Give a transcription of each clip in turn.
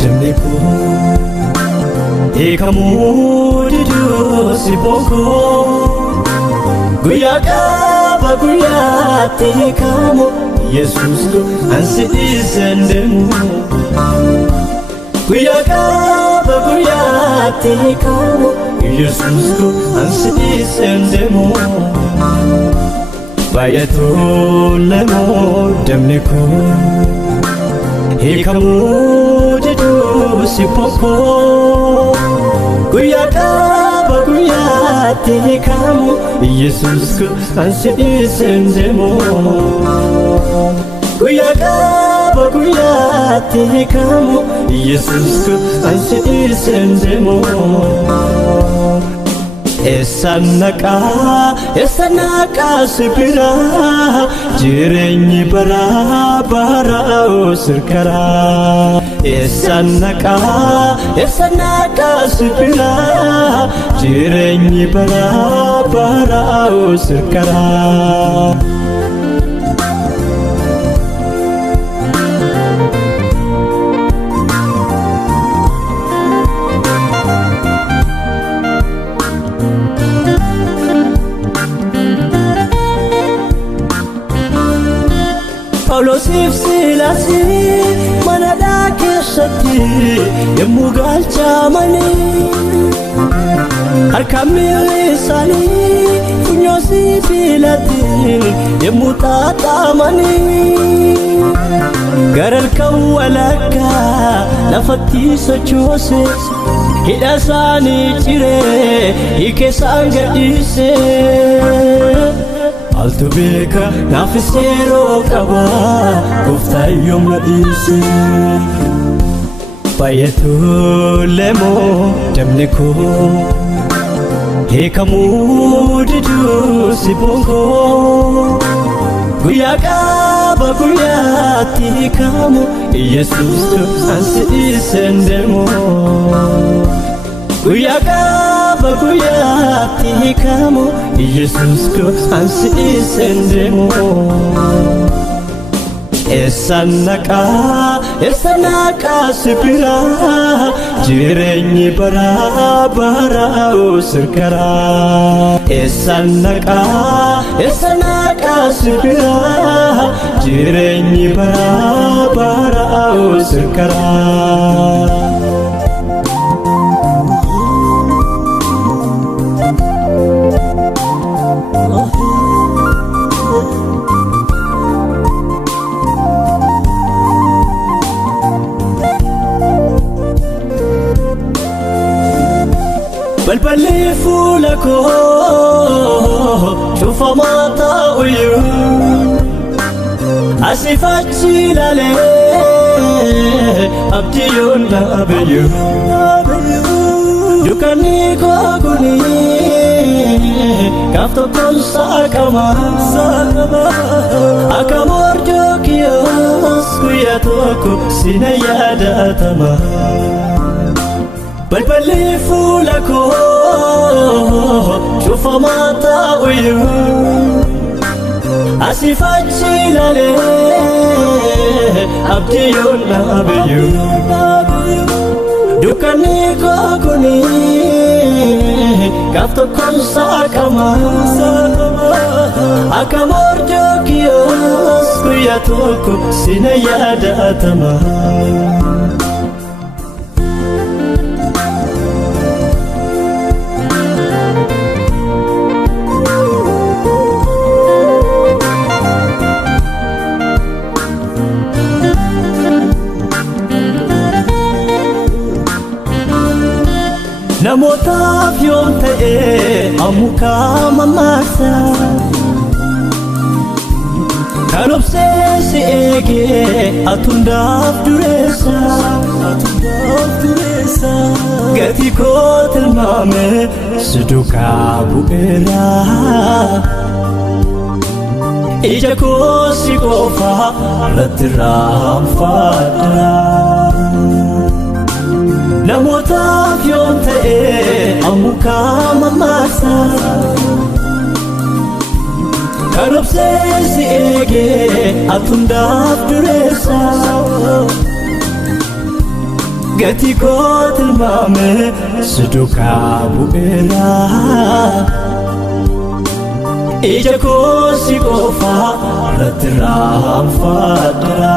demniko ekamu didu siboko guya kaba guya tekamu Jesus ko ansi isendemu guya kaba guya tekamu Jesus ko ansi isendemu bayato lemo demniko ekamu didu siboko guya kaba guya tekamu Jesus ko ansi isendemu guya kaba guya tekamu Jesus ko ansi isendemu esanaka sibira jirenyi bara bara sirkara esanaka sibira jirenyi bara bara sirkara Paulos ifsilasi manada kesati yemugal chamani arkamili sani kunyosi filati yemutata mani garal kawalaka lafati sochose hidasani chire ikesangadise altubeka nafisero kaba kufta yom ladisi payetu lemo demniko ekamu didu sibongo guya kaba guya tekamu Jesus ko ansi isendemo guya kaba guya tekamu Jesus ko ansi isendemu esanaka sibira jirenyi bara bara sirkara esanaka sibira jirenyi bara bara sirkara balballi fulako shufa mata uyu asifachi lale abdiyun abiyu dukani koguni kafto konsa akamor jokiyos kuyatoko sinayada tama balballi fulako shufa mata uyu asifachi lale abdiyun abiyu dukani koguni kafto konsa akamor jokiyos kuyatoko sinayada tama namotaf yom ta'e amuka mamasa kanobse si ege atundaf duresa gati ko tilmame suduka bu'era ija ko si qofa rattiram fadra namotaf yom ta'e amuka mamasa kanobse si ege atundaf duresa gatii koo tilmaame siduukaa bu'eera ija koo si qofa irratti raanfadheera.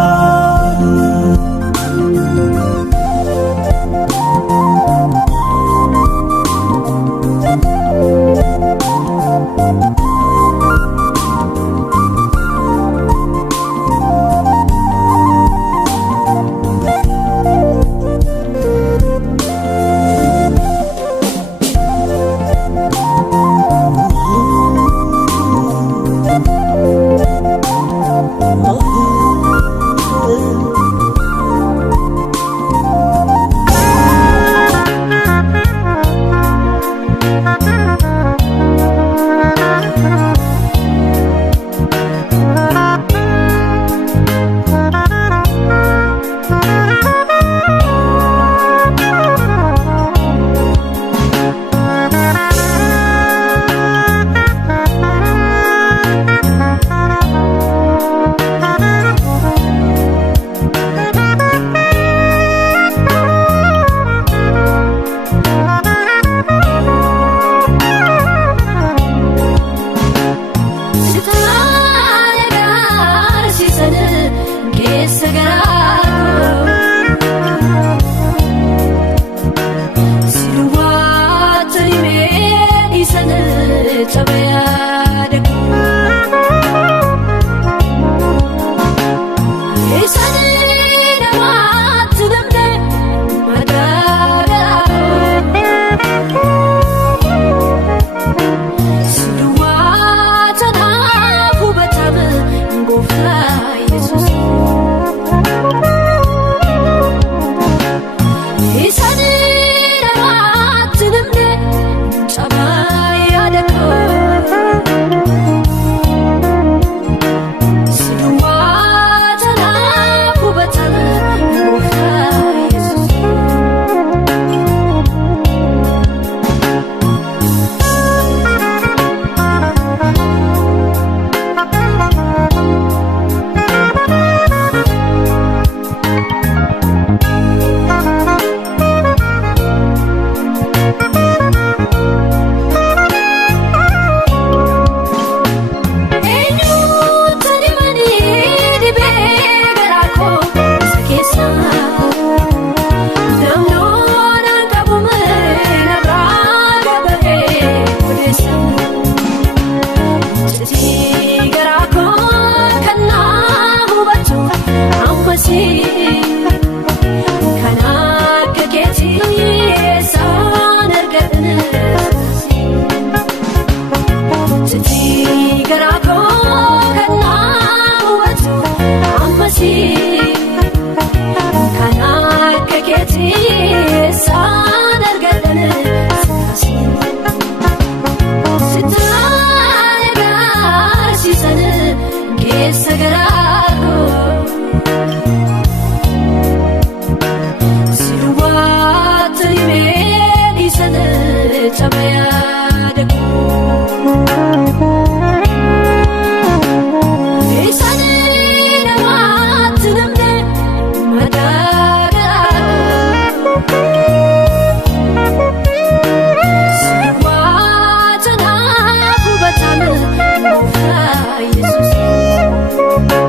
Jesus.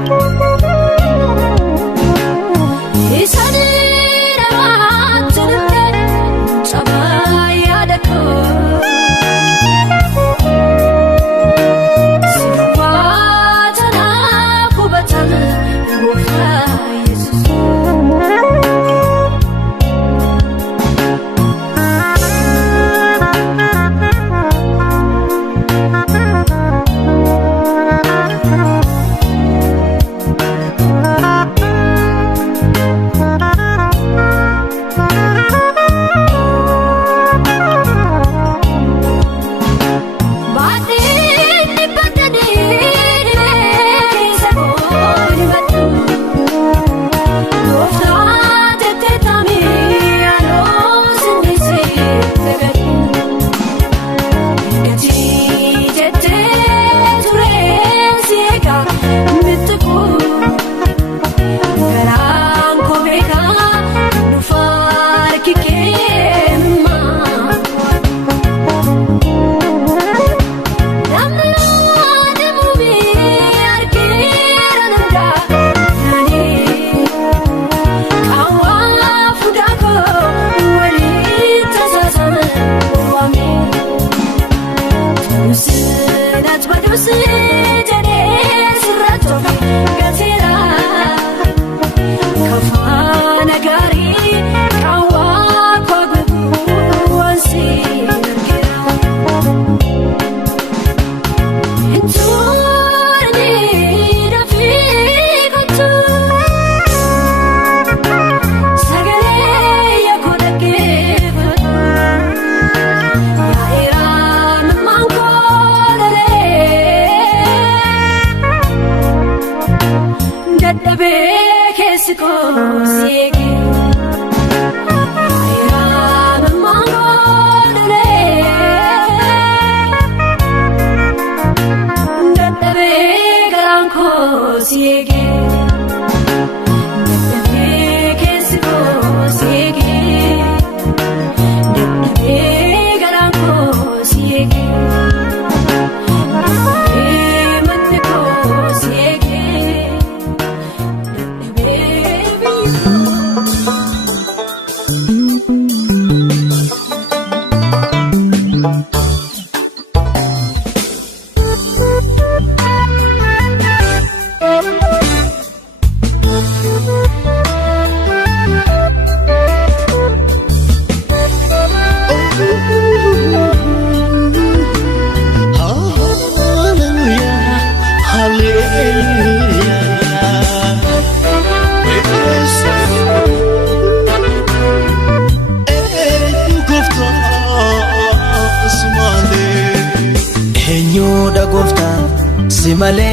Simale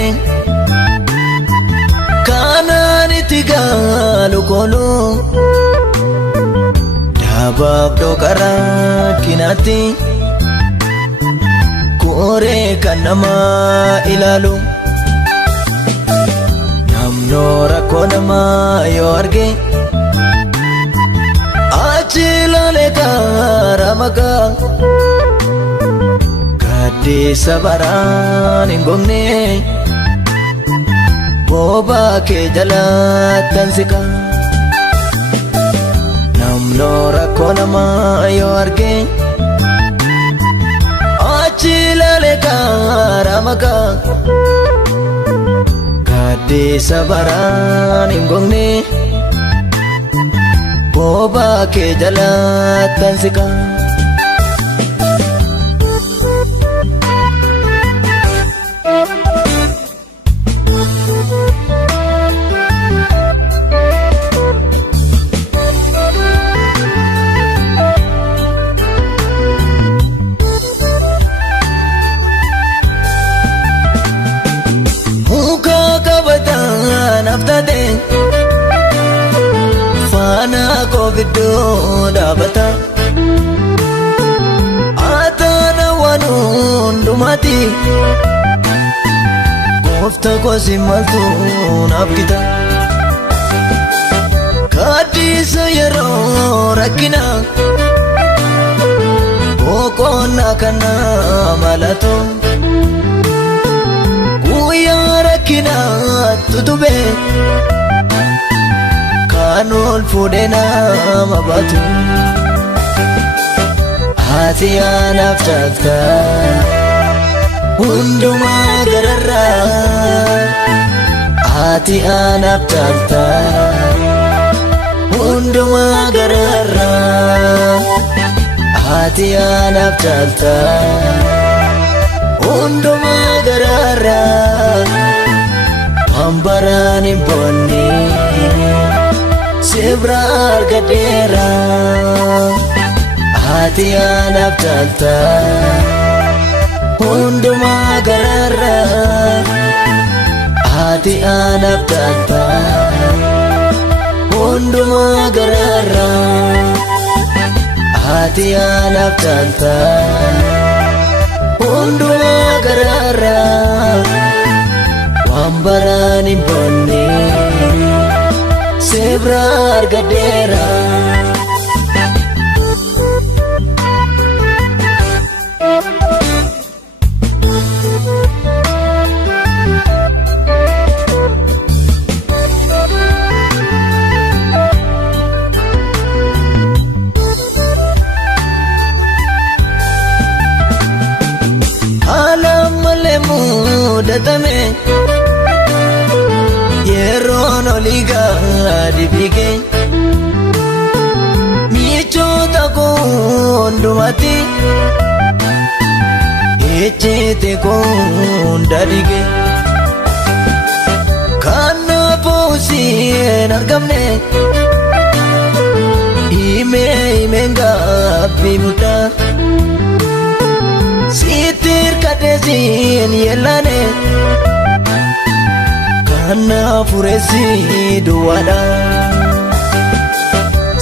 kanani tigalu kolo dabab dokara kinati kore kanama ilalu namnora konama yorge achilale karamaka di sabaran ingongne boba ke jalatan sika namnora konama yorge achilale karamaka di sabaran ingongne boba ke jalatan sika Fana kovido dabata atana wanundumati kofta kosimaltu nabkita kadisa yero rakina kokona kana malato kuya rakina tutube kanul fudena mabatu hati anaf cakta unduma garara hati anaf cakta unduma garara hati anaf cakta unduma garara ambarani bonni sebrar gadera hati anaf cakta unduma garara hati anaf cakta unduma garara hati anaf cakta unduma garara wambarani bonni sebrar gadera alam lemu gatame yeroon olii gadi fiige michoota koo hundumatti ejjete koo hunda dige kanaafuu siin argamne himeen gaabbii muddaa sitti hirkadhe siin yeellane kanaafuu reessi duwwaadha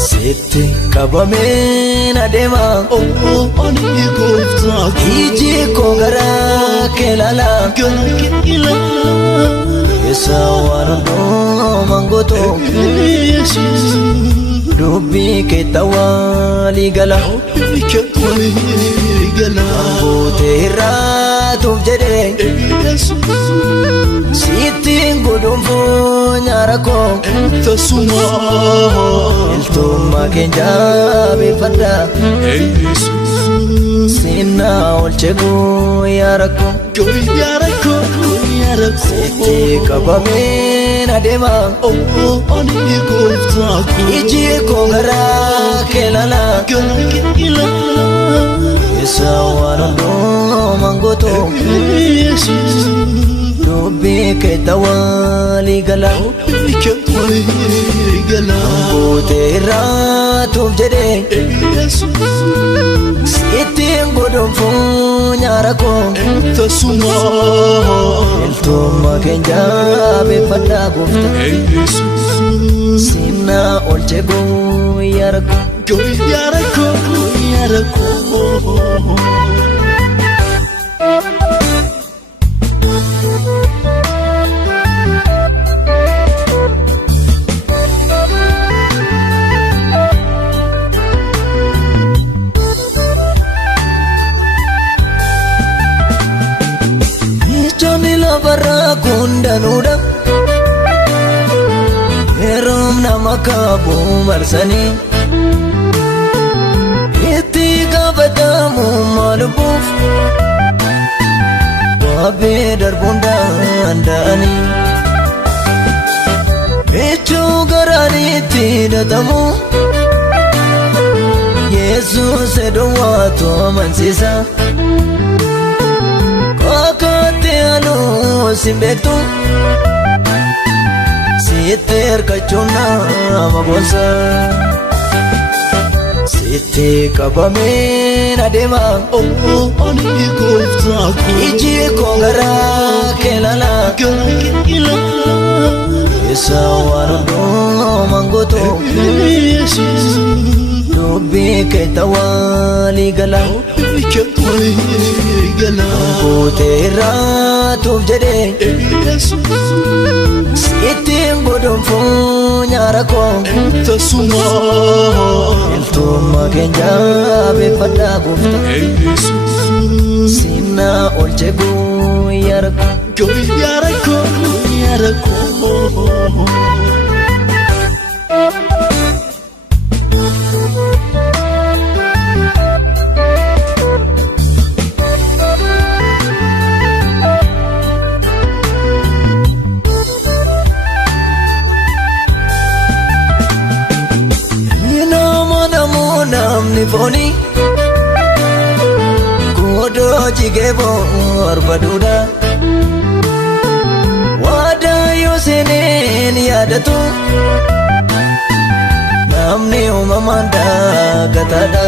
sitti qabameen adeema iji koo garaa kee ilaala keessa waan hundumaan gootu dubbii kee tawaalii gala Ambootee irraatuuf jedhe sittiin godhuunfuu nyaara koo iltummaa keenya beeffadha sinnaa olche guyyaa rakkoo sitti qabameen adeema iji koo garaa kee ilaala keessa waan hundumaan gootu dubbii kee tawaalii gala Ambootee irraatuuf jedhe sittiin godhuunfuu nyaara koo iltummaa keenya beeffadha goofta sinnaa olche guyyaa rakkoo Ijoolli lafarraa kundanuudha yeroom nama kaabuu marsanii itti gaafatamu maaluuf waabee darbuun danda'anii michuu garaanitti hidhatamu Yesuus edowwaatu amansiisa kakatti aluu sin beektu sitti hirkachuun nama boonsa sitti qabameen adeema iji koo garaa kee ilaala keessa waan hundumaan gootu dubbii kee tawaalii gala Ambootee irraatuuf jedhe sittiin godhuunfuu nyaara koo iltummaa keenya beeffadha goofta sinnaa olche guyyaa rakkoo namni foonii godoo jigee barbaadudha waadaa yoo seeneen yaadatu namni uumamaan daakataadha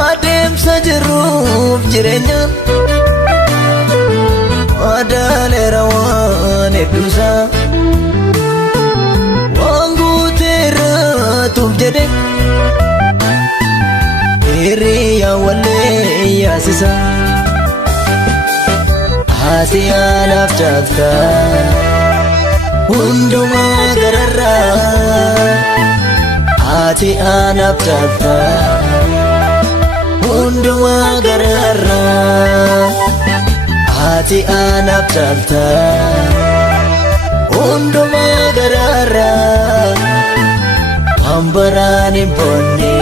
adeemsa jirruuf jireenya waadaaleera waan hedduusaa tuuf jedhe hiriyaa wallee yaasisa haati anaaf jaalta hundumaa gararraa haati anaaf jaalta hundumaa gararraa haati anaaf jaalta hundumaa gararraa Ambaraan hin boonne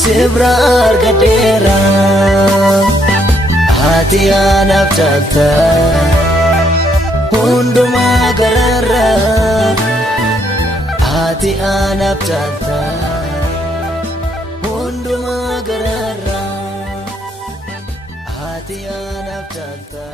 sibra argadeera haati ati anaaf caalta hundumaa gararraa ati anaaf caalta hundumaa gararraa ati anaaf caalta.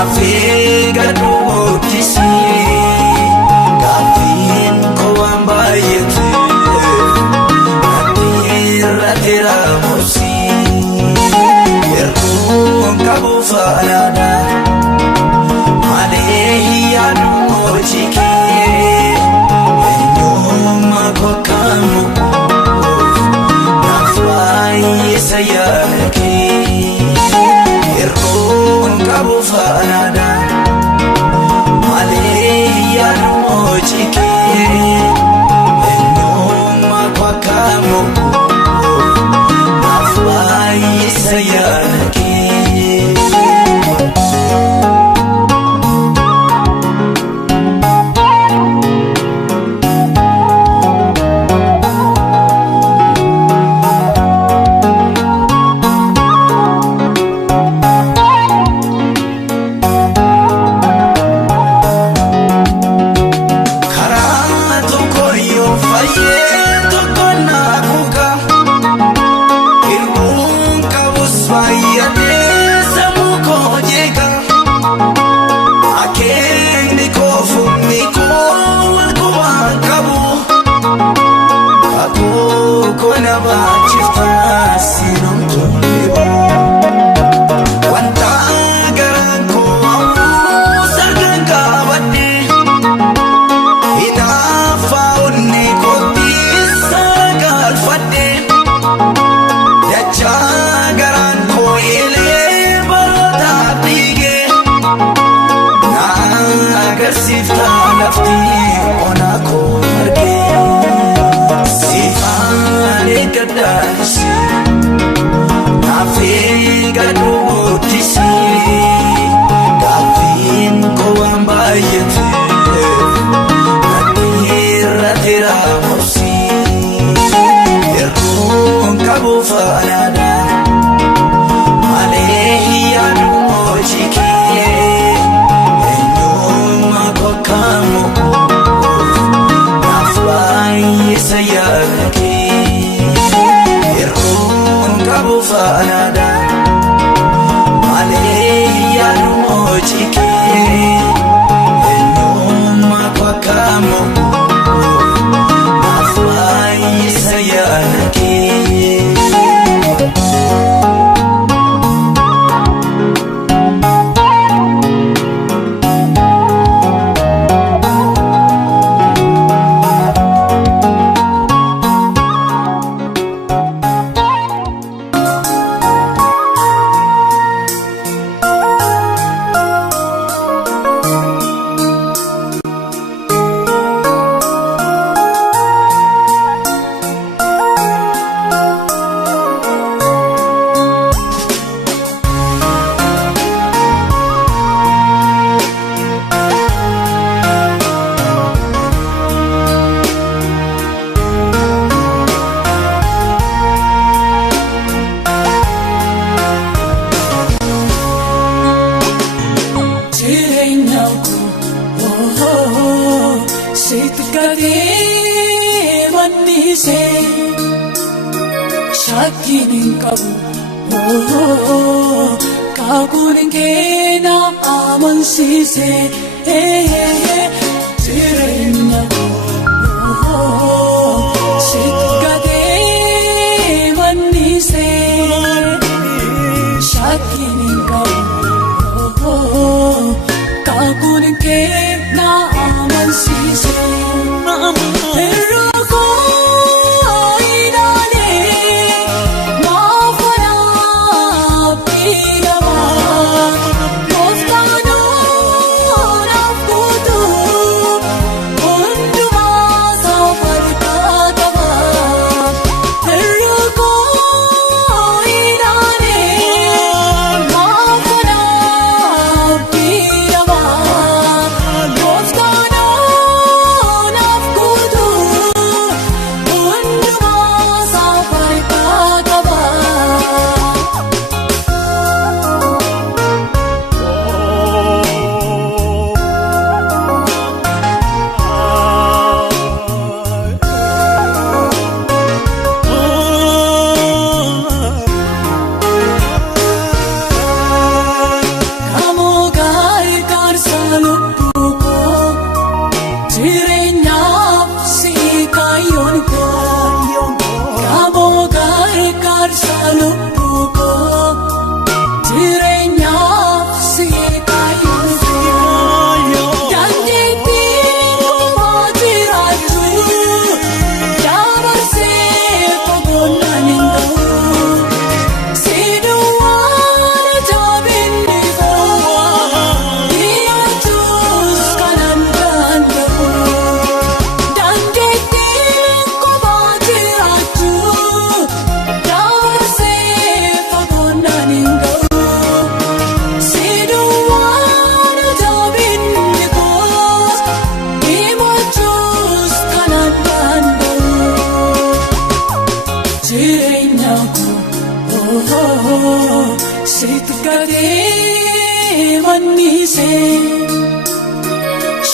Afi faanada malee yaaduu jikee eenyummaa kwakamu naaf baay'isa yaada kee.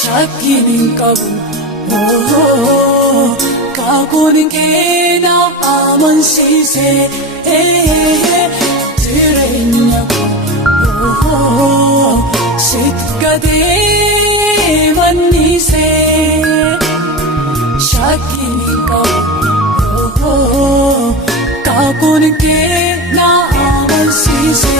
shakkiin qabu kakuun keena amansiise jireenya koo sitti gadee mannise shakkiin qabu kakuun keena amansiise.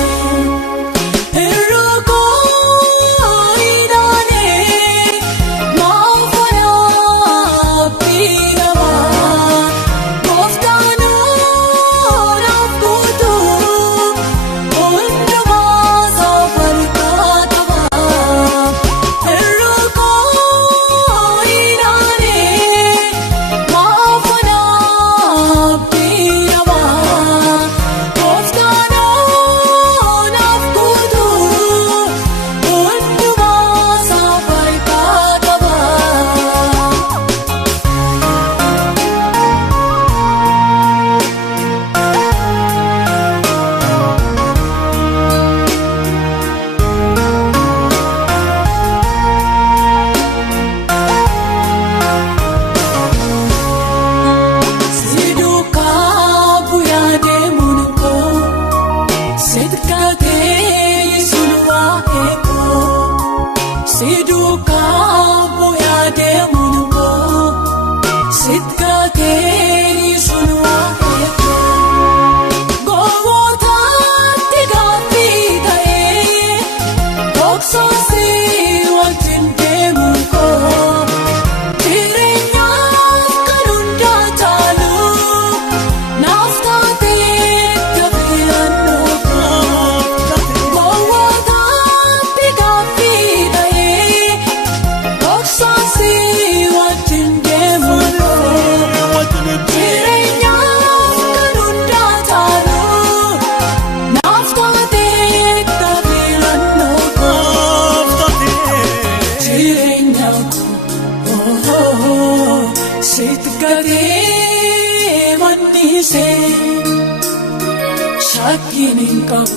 Shakkiin qabu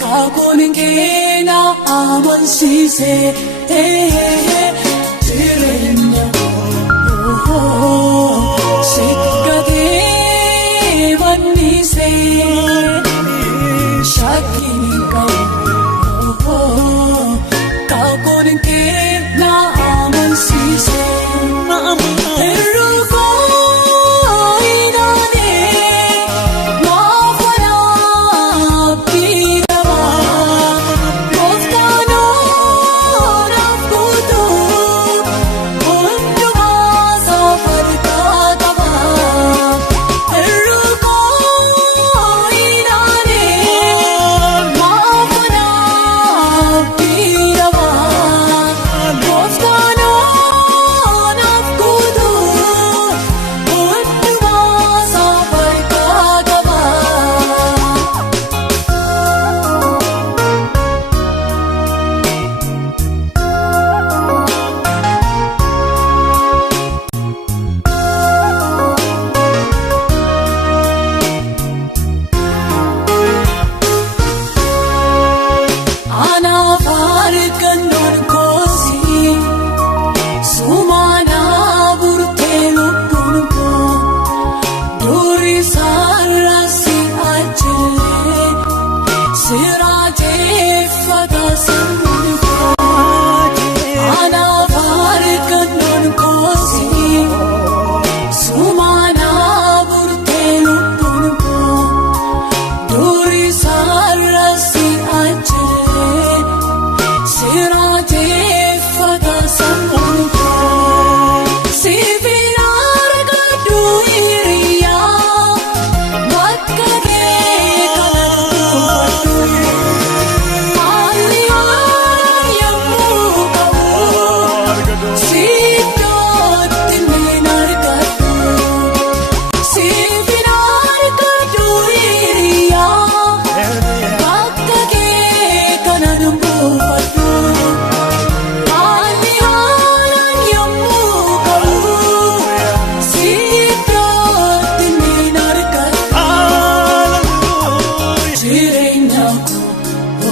kakuun keena amansiise jireenya koo sitti gadee mannise shakkiin qabu kakuun keena amansiise.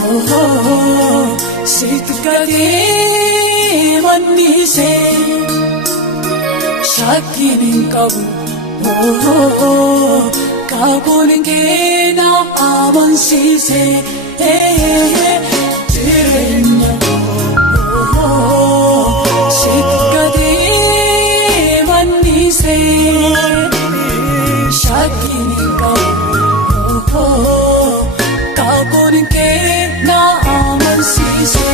oh, oh, oh. Sitkatee mannise shakkiin qabu kakuun keena amansiise jireenya sitkatee mannise shakkiin qabu kakuun keena amansiise.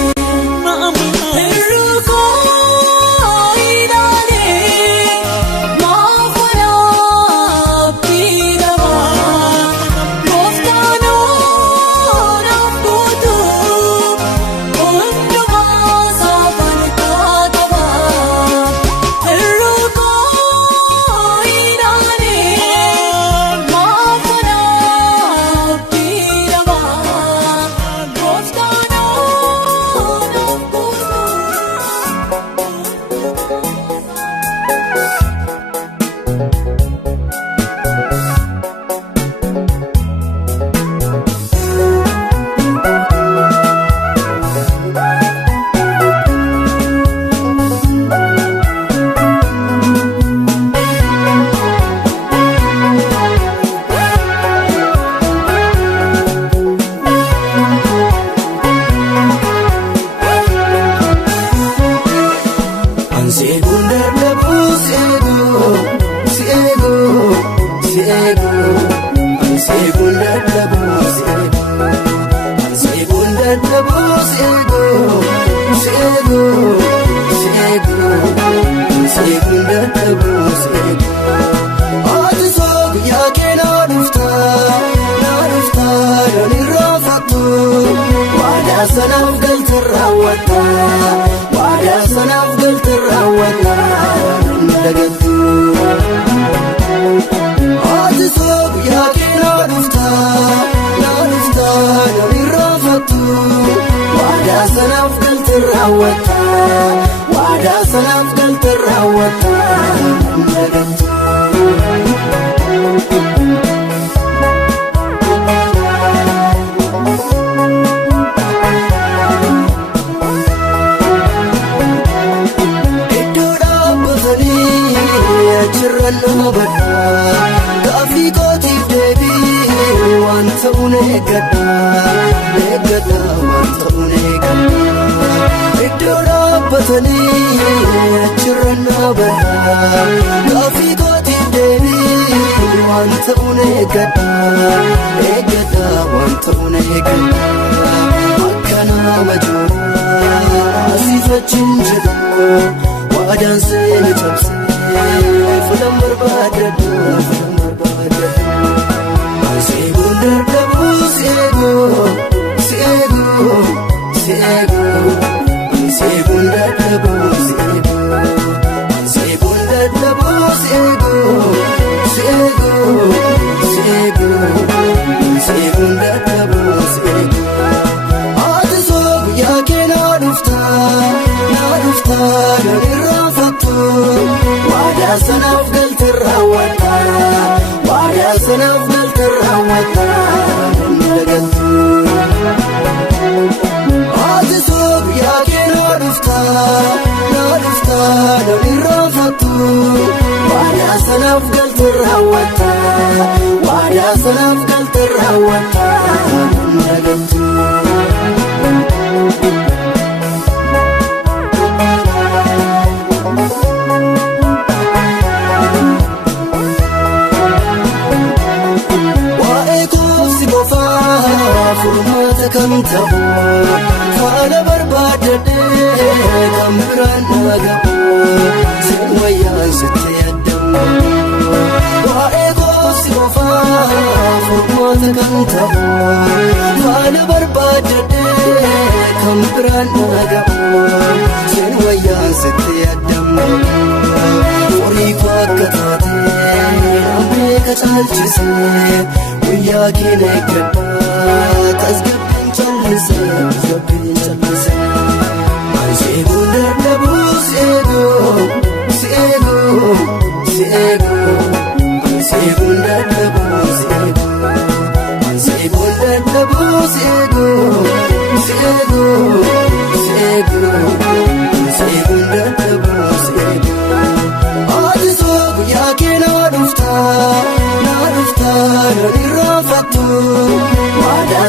Siego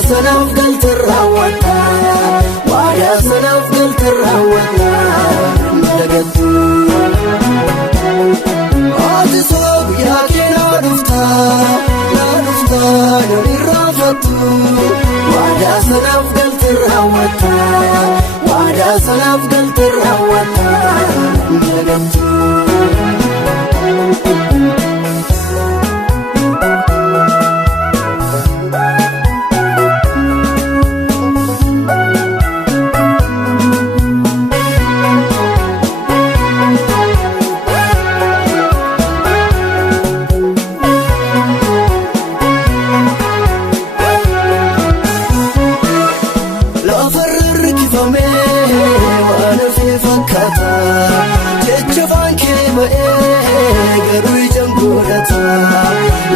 sanaaf galta raawwadha waadaa sanaaf galta raawwadha dagattu ati soo guyyaa kee naa dhufta namni raafattu waadaa sanaaf galta raawwadha waadaa sanaaf galta raawwadha dagattu garuu ijaan godhata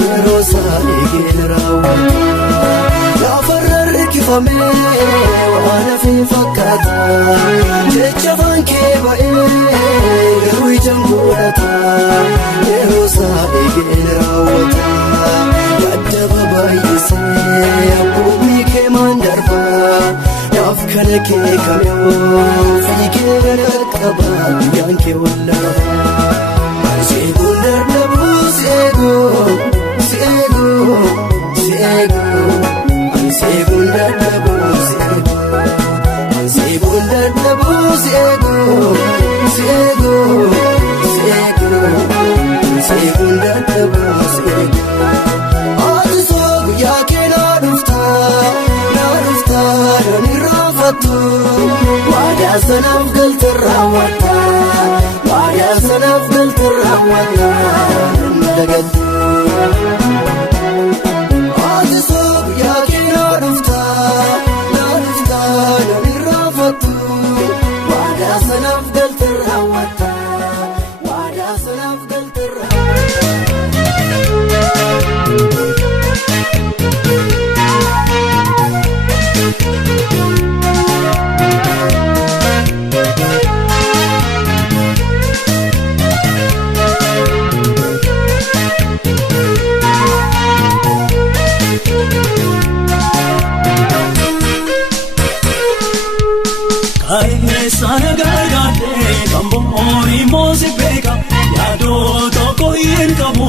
yeroo isaanii raawwata lafarra hirkifamee waan hafee fakkaata jecha afaan kee ba'ee garuu ijaan godhata yeroo isaanii raawwata yaadaba baay'isee abboommi kee maan darba naaf kana kee kamyoo fiigee qaqqaba guyyaan kee wallaaba Segun dardabu segun dardabu ati soo guyyaa kee naa dhufta namni raafattu waadaa sanaaf galta raawwadha waadaa sanaaf galta raawwadha dagattu ati soo guyyaa kee naa dhufta namni raafattu waadaa sanaaf galta raawwadha waadaa sanaaf galta raawwadha sana gargaarte kamboori moosi beeka yaadoo tokko hin qabu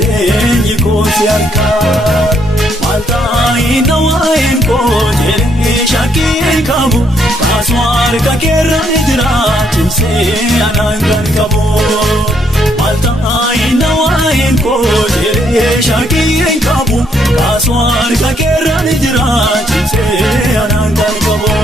jireenyi kooti harka maaltaayi nawaayin koo jedhee shakkii hin qabu kaasuu harka keerra ni jira cimsee anaan kan qabu maaltaayi nawaayin koo jedhee shakkii hin qabu kaasuu harka keerra ni jira cimsee anaan kan qabu.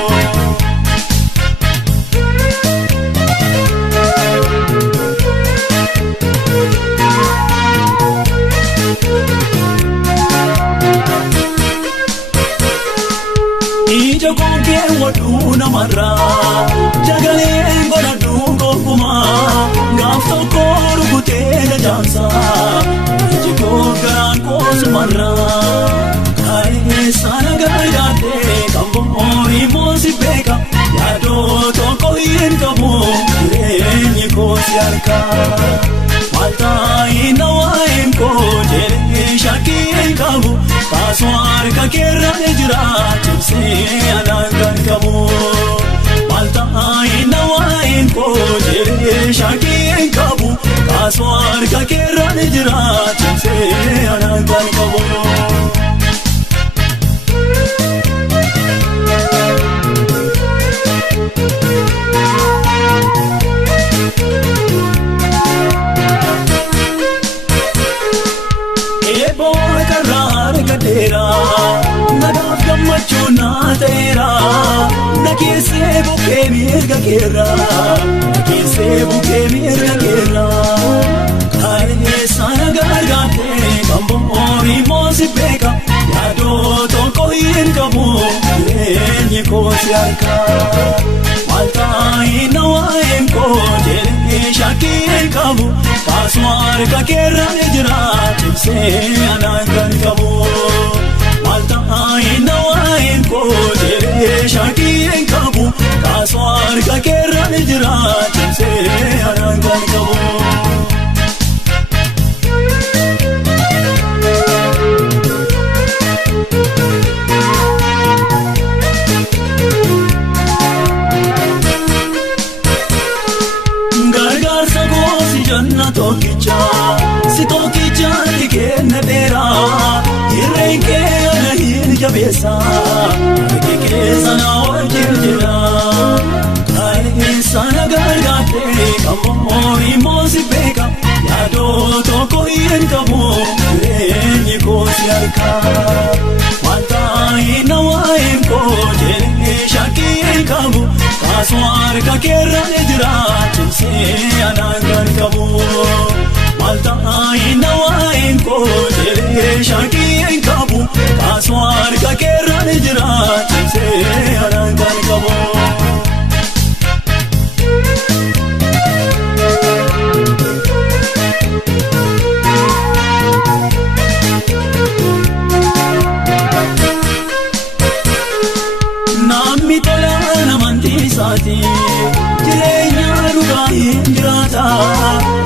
Ija kookee waduu namarraa jagaleen godhadhuu gonkumaa gaaf tokko rukutee jajaansaa iji koo garaan koosumarraa kaayee sana gargaartee kamboori moosi beeka yaadoo tokko hin qabu jireenyi kooti harka maaltaayi nawaayin koo jedhee shakkii hin qabu kaasuu harka keerra ni jira cimsee anaan kan qabu maaltaayi nawaayin koo jedhee shakkii hin qabu kaasuu harka keerra ni jira cimsee anaan kan qabu. Nagaaf gammachuu naa ta'eera nageessee bukkee mirga keerra nageessee bukkee mirga keerra kaayee sana gargaartee kamboori moosi beeka yaadoo tokko hin qabu jireenyi kooti harka maaltaayi nawaayin koo jedhee shakkii hin qabu kaasuu harka keerra ni jira cimsee anaan kan qabu. Maaltaayi nawaayin koo jedhee shakkii hin qabu kaasuu harka keerra ni jira cimsee anaan kan qabu. gargaarte kamoori moosi beeka yaadoo tokko hin qabu jireenyi koosi harkaa waltaayi na waa'een koo jedhee shakkii hin qabu kaasuu harka keerra jira cimsee anaan gargabu waltaayi na waa'een koo jedhee shakkii hin qabu kaasuu harka keerra jira cimsee anaan gargabu. Jireenya dhugaa hin jiraata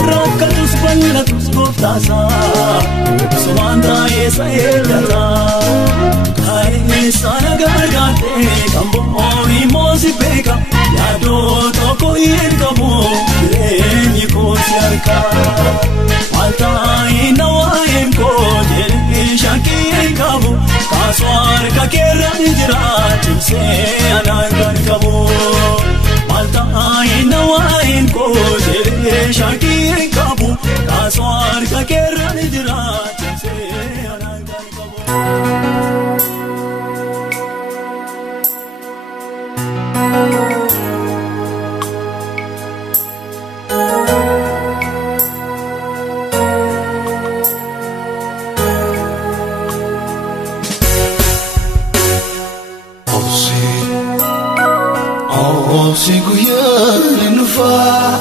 rakkatus bal'atus gooftaasa sumaan taa'eessa eeggata kaa'eessa na gargaarte kan bo'oon moosi beeka yaadoo tokko hin qabu jireenyi koosi harkaa waltaayi na waa'een koo jedhee shakkii hin qabu kaasuu harka keerra jira cimsee anaan gargabu. Waltaayi na waa'een koo jedhee shakkii hin qabu kaasuu harka keerra jira cimsee anaan gargabu. Obsi guyaan nufaa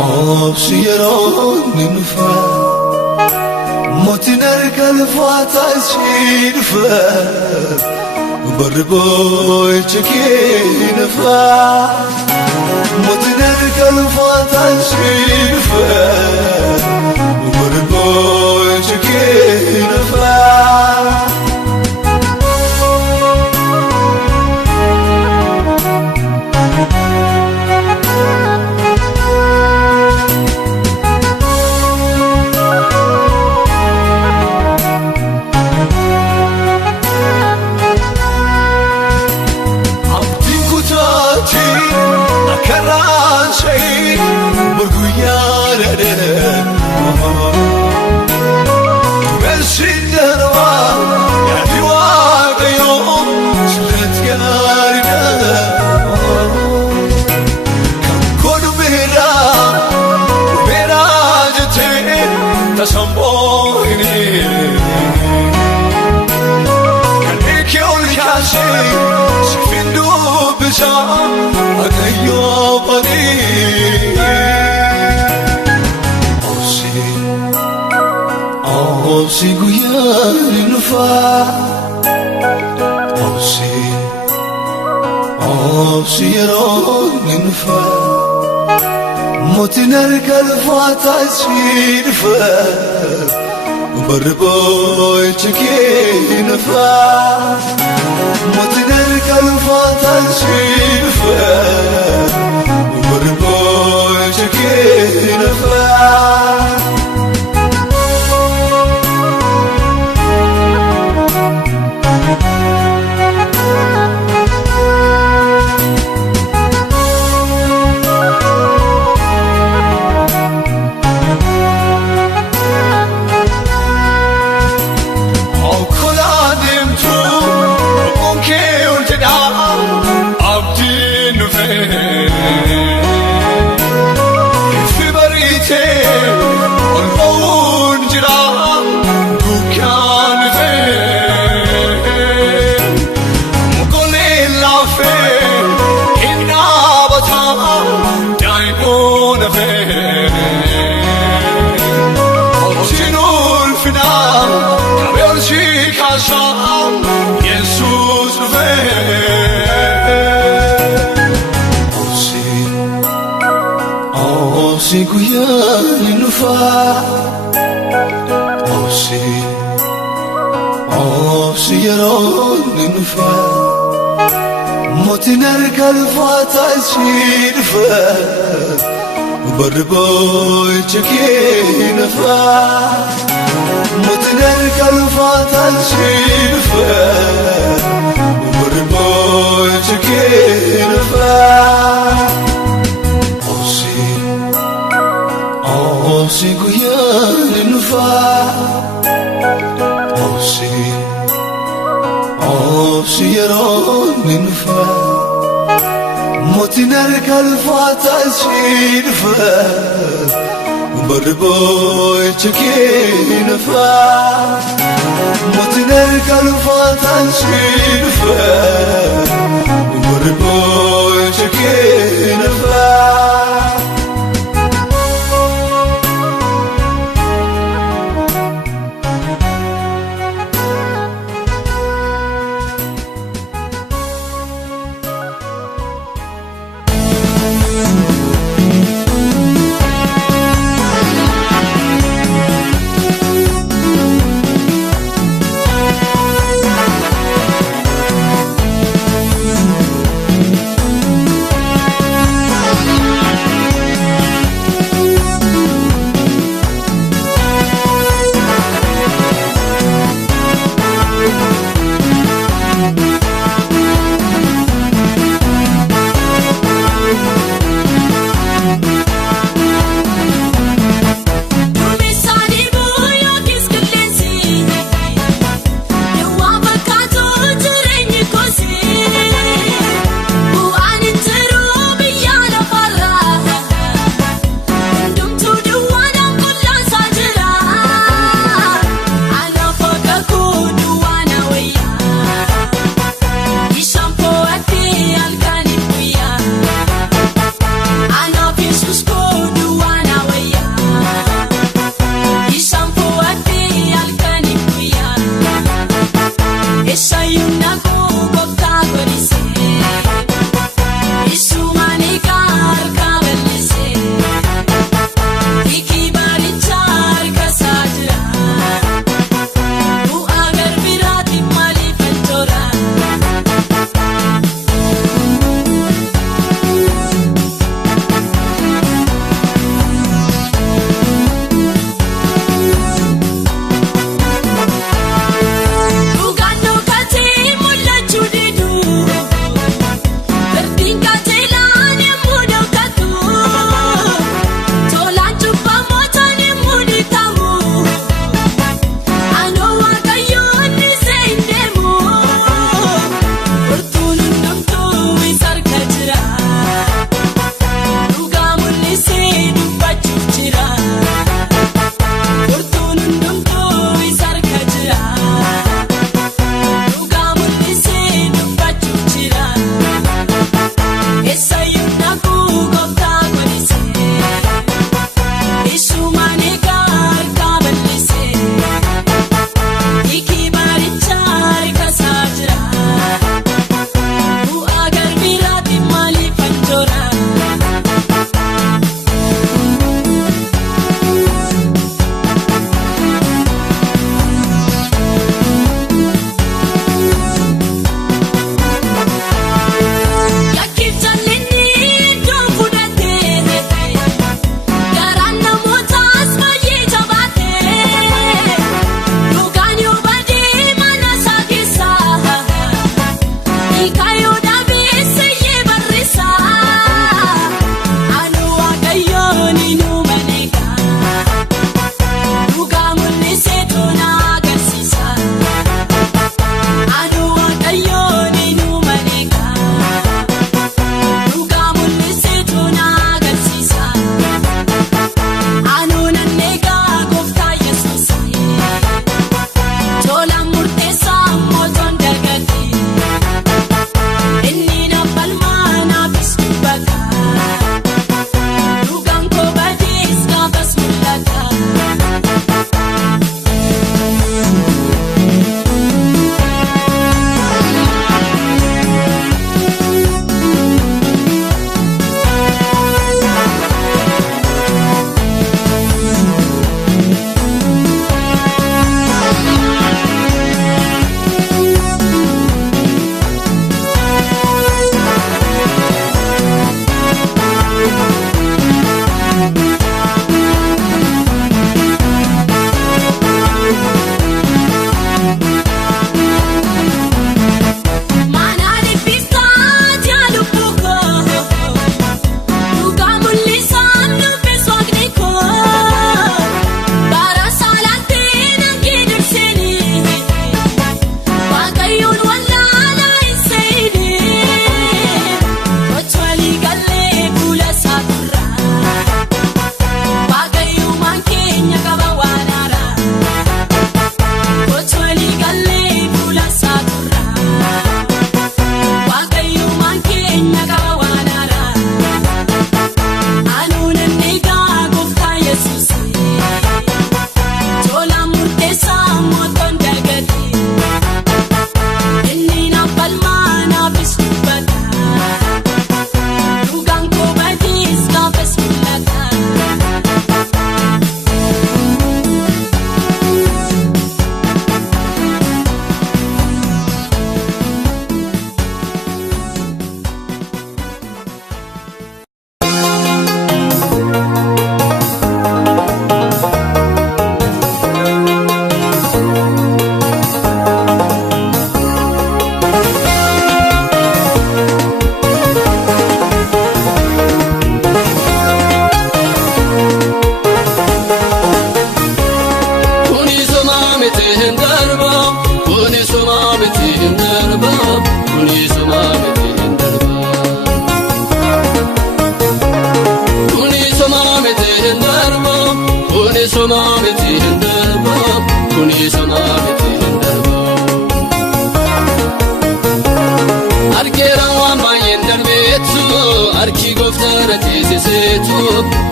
Obsi yeroon nufaa mootiin harka lafaataa ishee dhufaa barri boo'icha kee nufaa mootiin harka lafaataa ishee dhufaa barri boo'icha kee nufaa. Obsi guyaan nufaa Obsi yeroon nufaa mootiin harka lafaataa ishee dhufaa barri boo'icha kee nufaa mootiin harka lafaataa ishee dhufaa barri boo'icha kee nufaa. Obsi guyaan nufaa Obsi yeroon nufaa mootiin harka lafaataa ishee dhufaa barri boo'icha kee nufaa mootiin harka lafaataa ishee dhufaa barri boo'icha kee Siyeron ninfa Motinar kalfata sinfa Barboy chikinfa Motinar kalfata sinfa Barboy chikinfa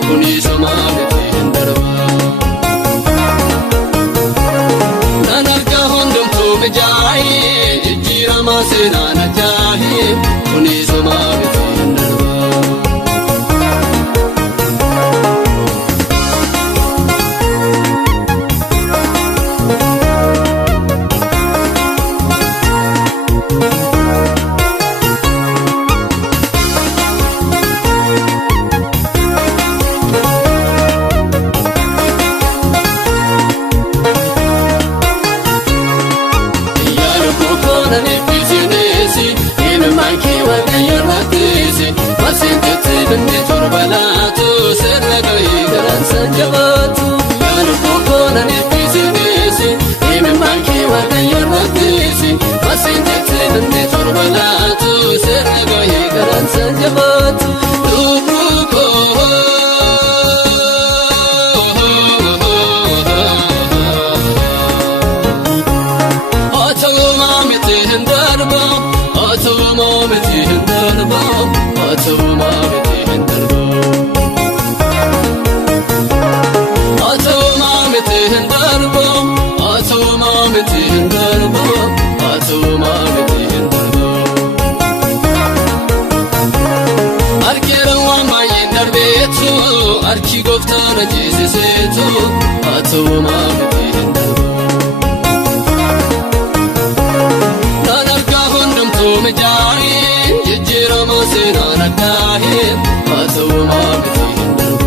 kunisuma miti hindarba nanarga hundumtu mijaahi jijjiirama seenaan ajaahi kunisuma miti hindarba archi goftana jisisetu atuma miti hindarba nanarga hundumtu mijaahi jijjiirama seenaan ajaahi atuma miti hindarba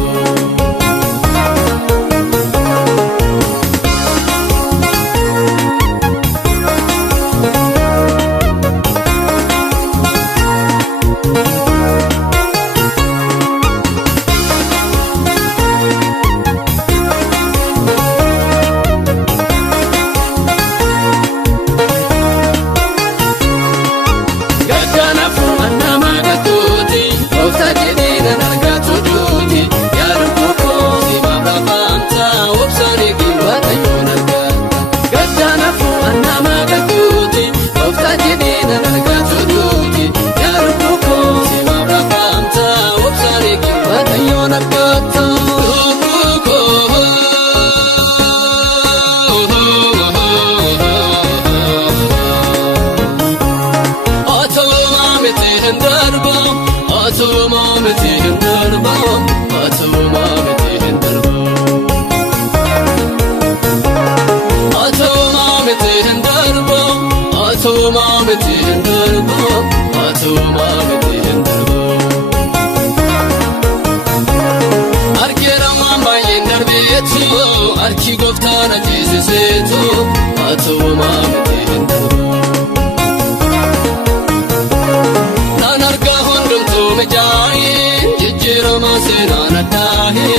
archi goftana jisisetu atuma miti hindarba nanarga hundumtu mijaahi jijjiirama seenaan ajaahi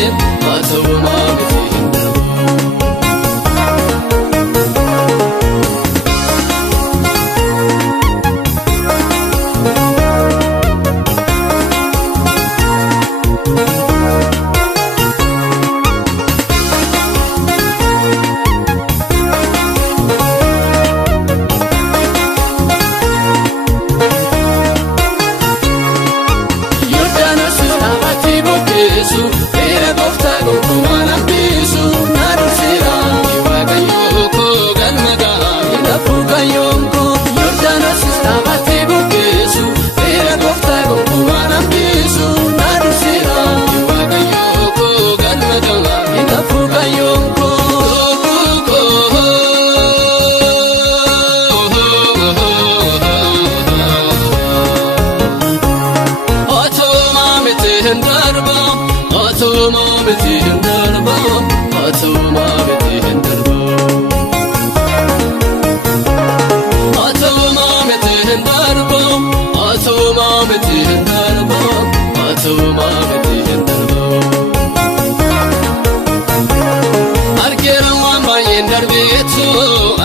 atuma miti hindarba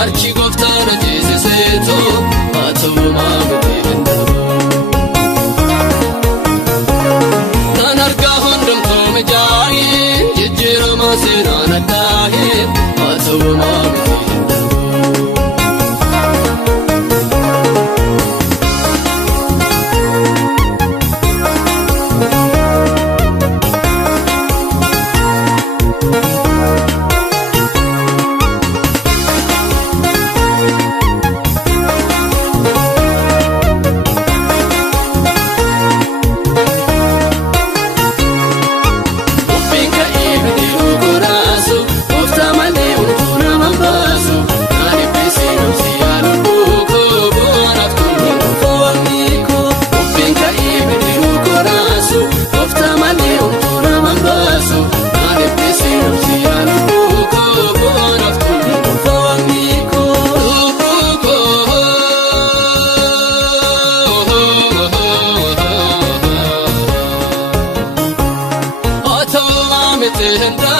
archi goftana jisisetu atuma miti hindarba nanarga hundumtu mijaahi jijjiirama seenaan ajaahi atuma miti hindarba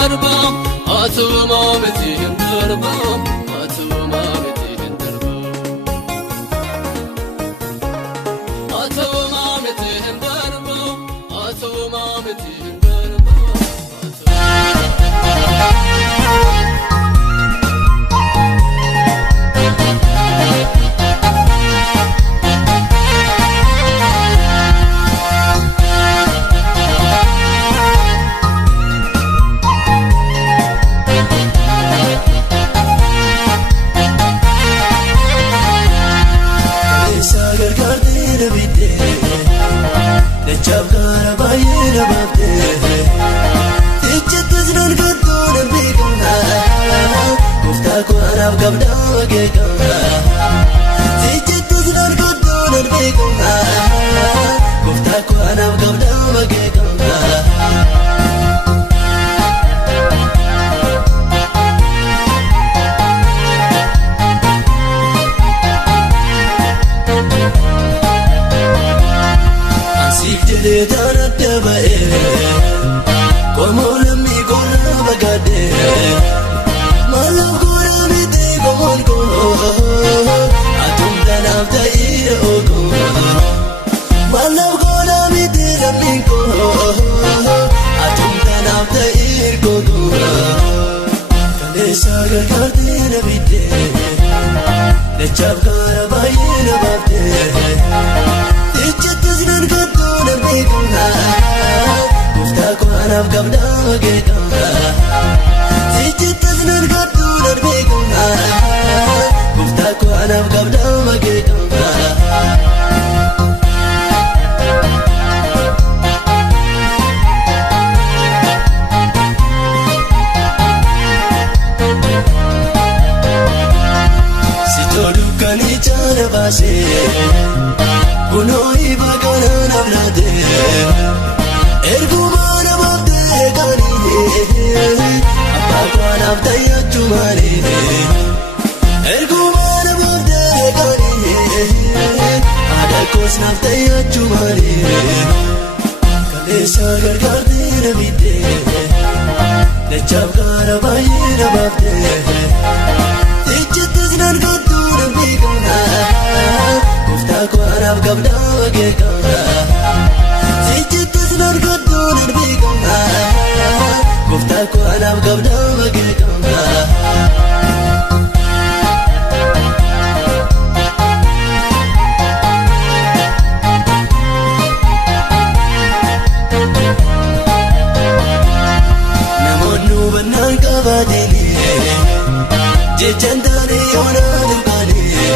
darba atuma miti hin darba atuma miti hin darba atuma miti hin darba atuma miti hin darba Chabgara bayina babde Tichittu zinan gaddu nabigana Kufta ko arab gabda wagegana Tichittu zinan gaddu nabigana Kufta ko arab gabda wagegana Dana dabae Komol mi gora bagade Malam gora miti komol ko Atum danam tair ogo Malam gora miti rami ko Atum danam tair kogo Kale sagar karte na bide Lechab kara bayi na babde Tichittu zinan gaddu Kufta ko arab gabda wagegana Tichittu zinan gaddu nabigana Kufta ko arab gabda wagegana Sitodu kani chana base Kunoi bagana navlade Ergumana babde gani Abba kwan avdaya chumare Ergumana babde gani Ada kos navdaya chumare Kale sagar garde nabide Lechab kara bayina babde Tichittu zinan gaddu nabigana Kufta ko arab gabda wagegana Tichittu zinan gaddu nabigana Kufta ko arab gabda wagegana Namoonni hubannaan qabaatanii Jechaan taane yoona dhugaanii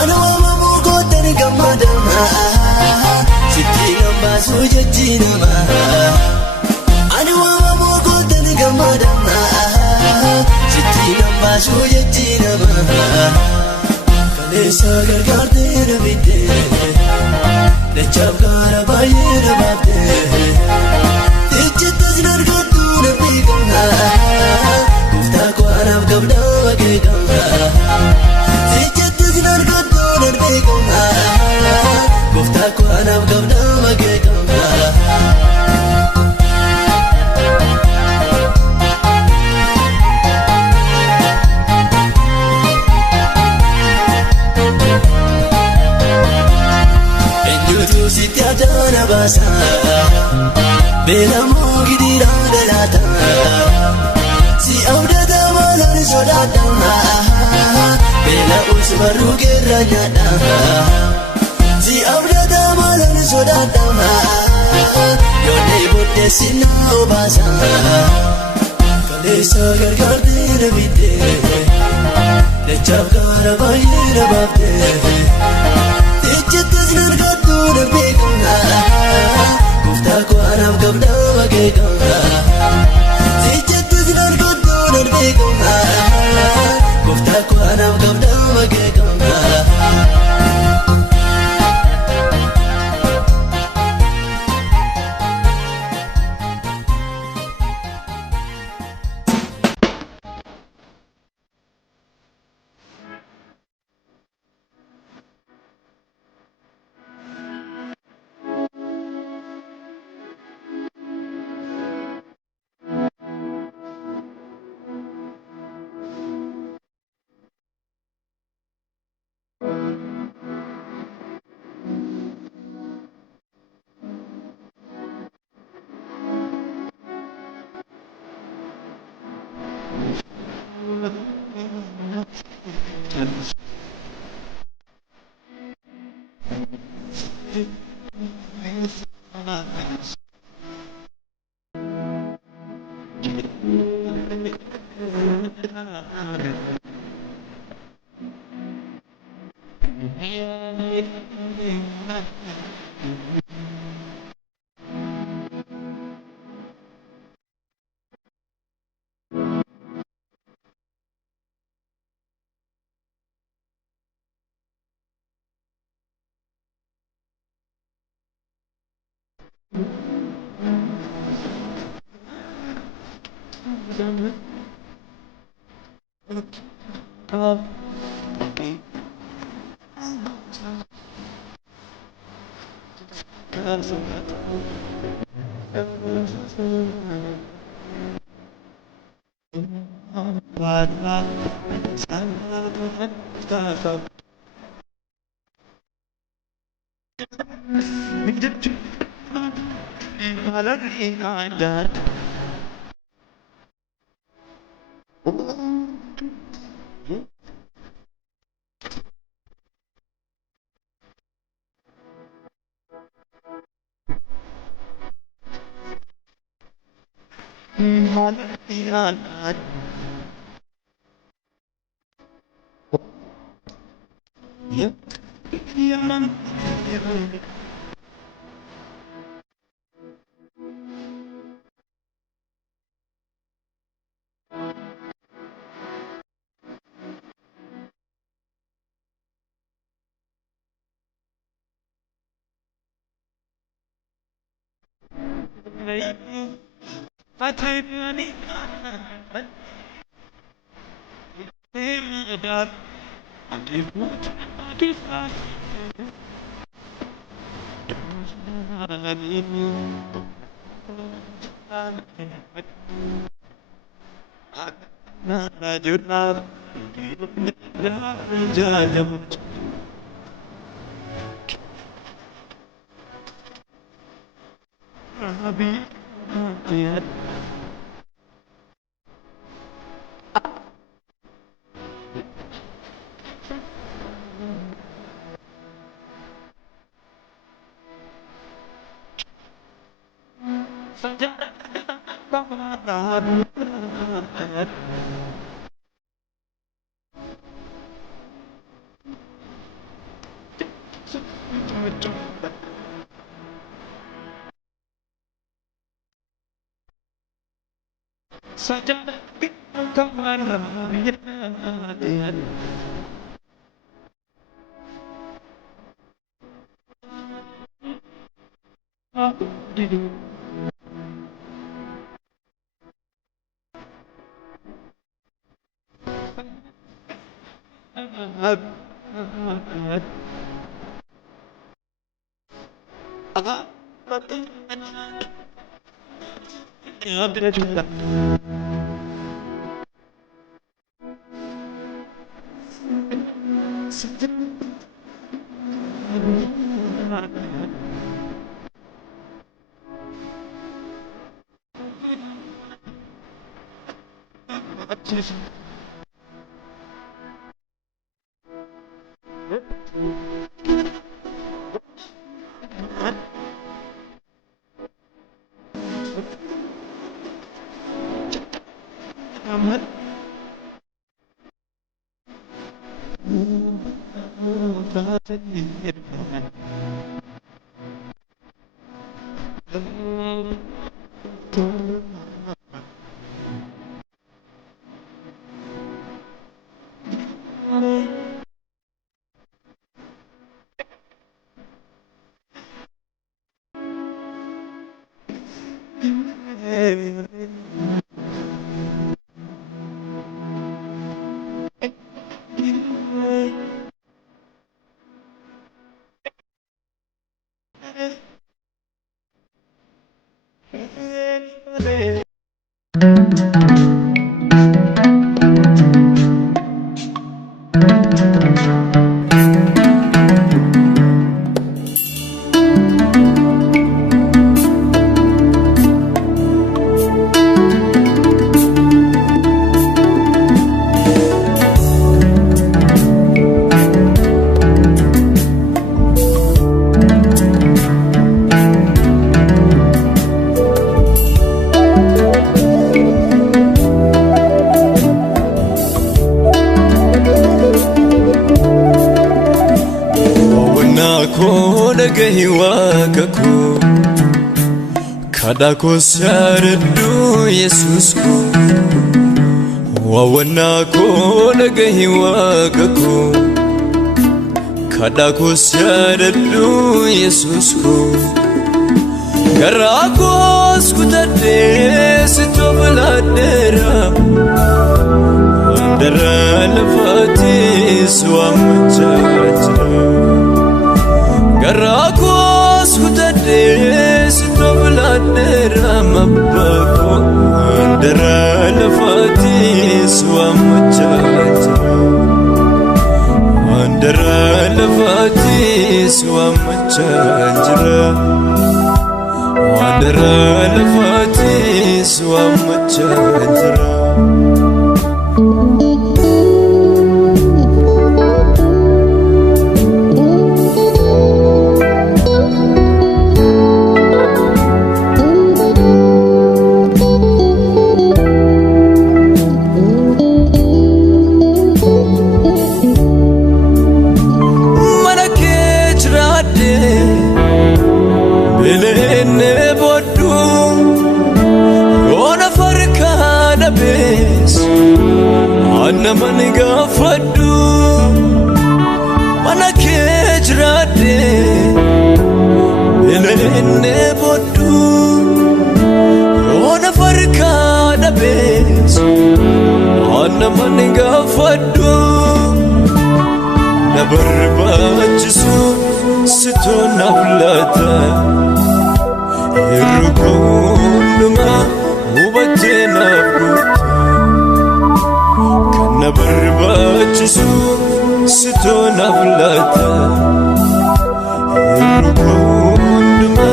Ana waamamuu goottani gammadama Sitti gambaasu jechi nama Ani waamamuu goottani gammadama Sitti gambaasu jechi nama Kaleessa gargaarte na bidde Lechab kara baay'ee na baabde Tichittu zinan gaddu na bigana Kufta ko arab gabda wagegana Tichittu zinan gaddu na bigana Kufta ko arab gabda wagegana Enjutu siti adana basa Belamoo gidira galata Si abdata malan sodata Bela usmaru gerra nyada Si abdata malan sodata Yone botte sinna obasa Kaleessa gargaarte na bidde Lechab kara baay'ee na baabde Tichittu zinan gaddu nabigana Kufta ko arab gabda wagegana Tichittu zinan gaddu nabigana Kufta ko arab gabda wagegana Wawanako nagahi wakako Kadako saradu Jesus ko Wawanako nagahi wakako Kadako saradu Jesus ko Garako skutade sitobladera Andara lafati swamchachra Garako skutade sitobladera mabako Andara lafati swamchachra Andara lafati swamchachra Andara lafati swamchachra Naman gafadu mana kejrade elene bodu ona farka da bes naman gafadu nabarbachisu sitona blata irukunduma ubatena Nabarbachisu sitona blata Irukunduma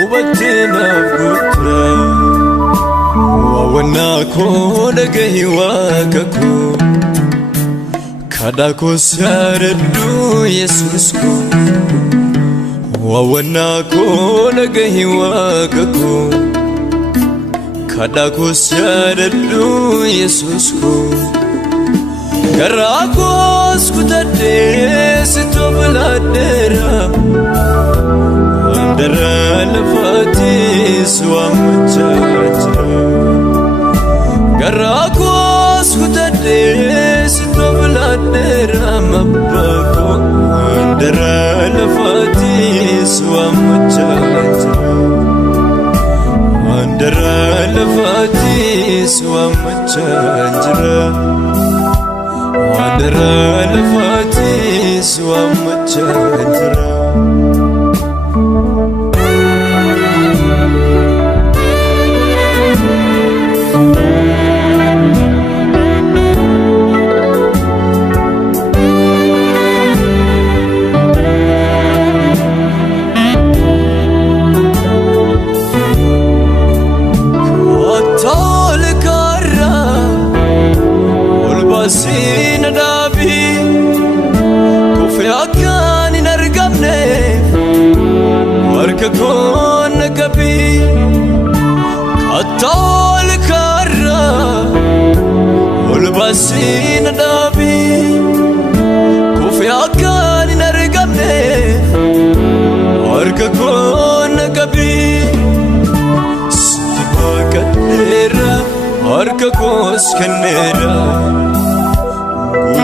ubatena gutra Wawanako nagahi wakako Kadako saradu Jesus ko Wawanako nagahi wakako Kadako saradu Jesus ko Garako skutade sitobladera Andara lafati swamchachra Garako skutade sitobladera mabako Andara lafati swamchachra Andara lafati swamchachra Andara lafati swamchachra Kon gabi Atol karra Ulbasin dabi Kufi akan nargamne Arka kon gabi Siba kadera Arka kos kanera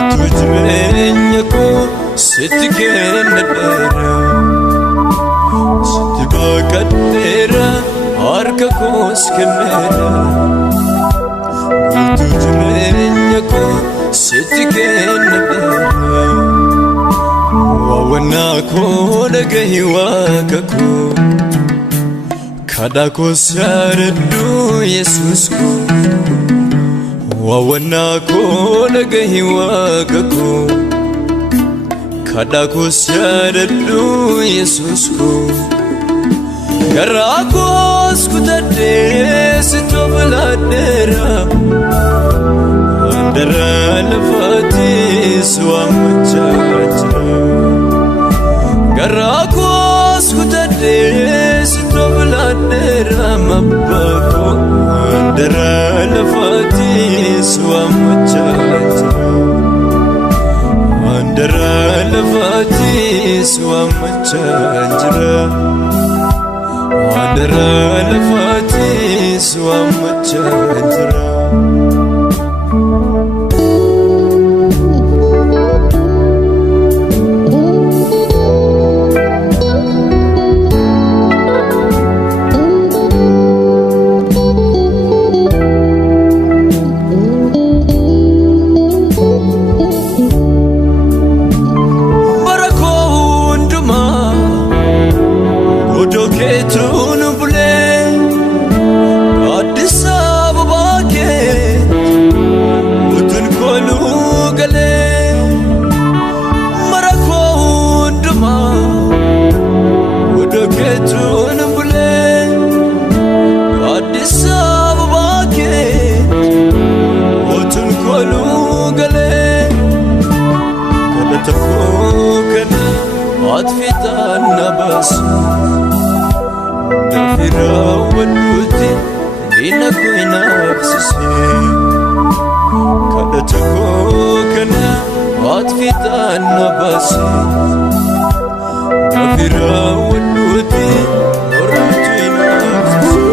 Gutu jmenya ko sitken dera Kadera arka kos kemera Gutu jmenya ko sitkenera Wawanako nagahi wakako Kadako saradu Jesus ko Wawanako nagahi wakako Kadako saradu Jesus ko Garako skutade sitobladera Andara lafati swamchachra Garako skutade sitobladera mabako Andara lafati swamchachra Daralafatis wamachanjira Daralafatis wamachanjira أطفئنا بس نفرا ودوتي بينا كوينا بسسي كده تكوكنا أطفئنا بس نفرا ودوتي ورمتينا بسسي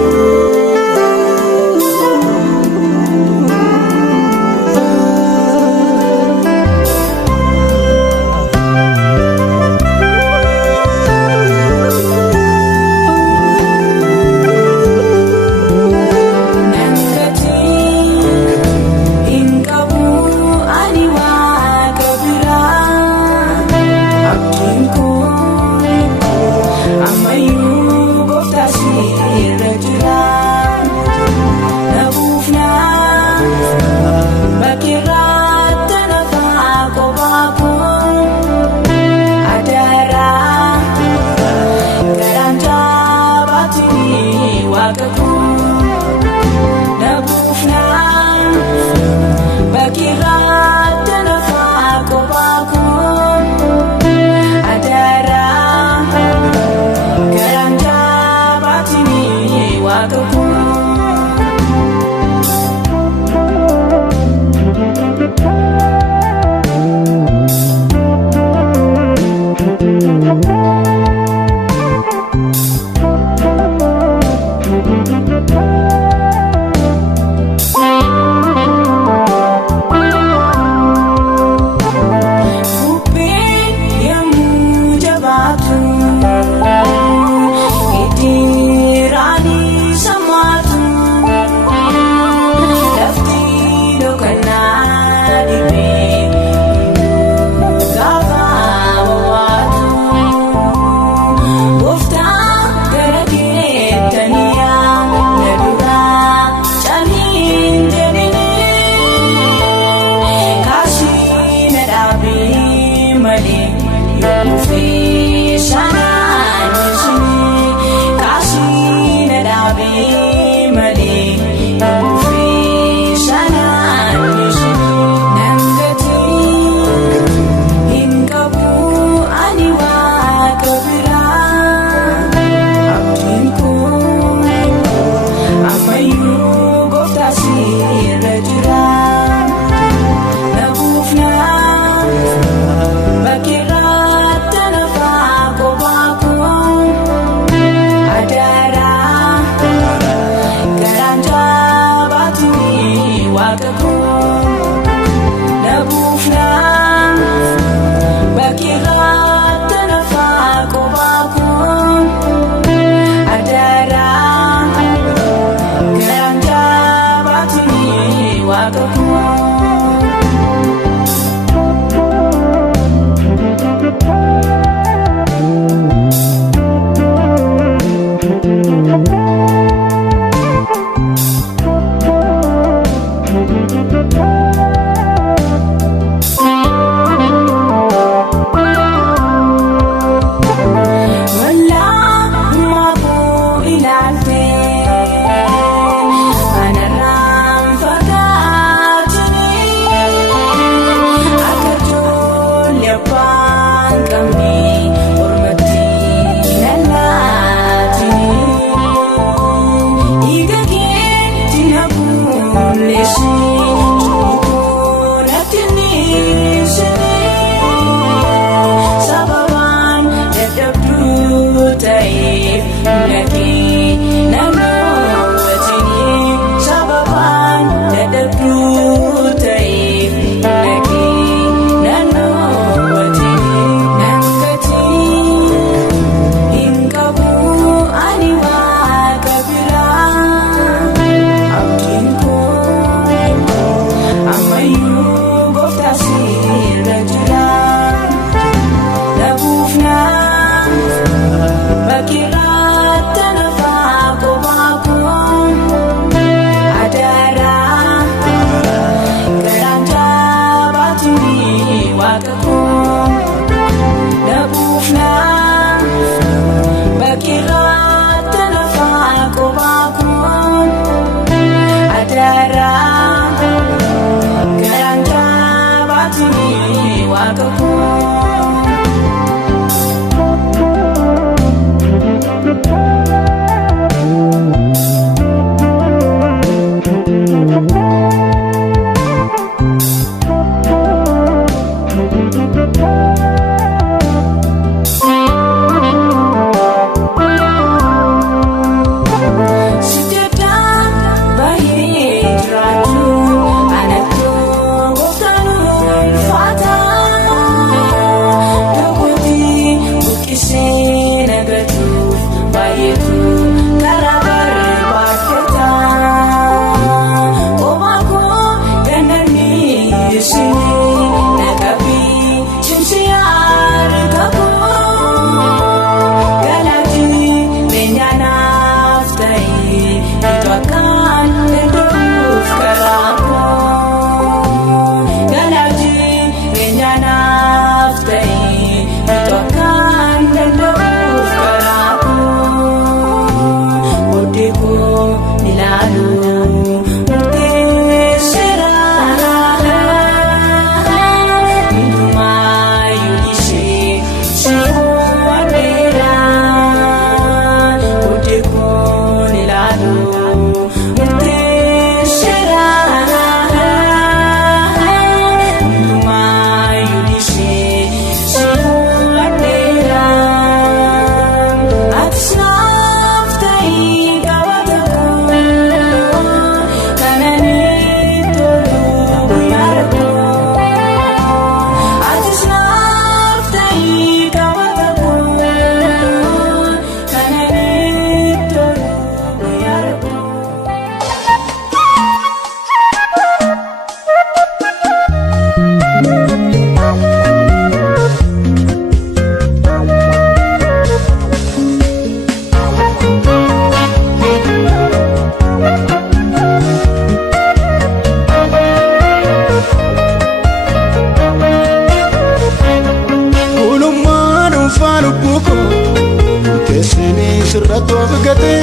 sirratoo figatee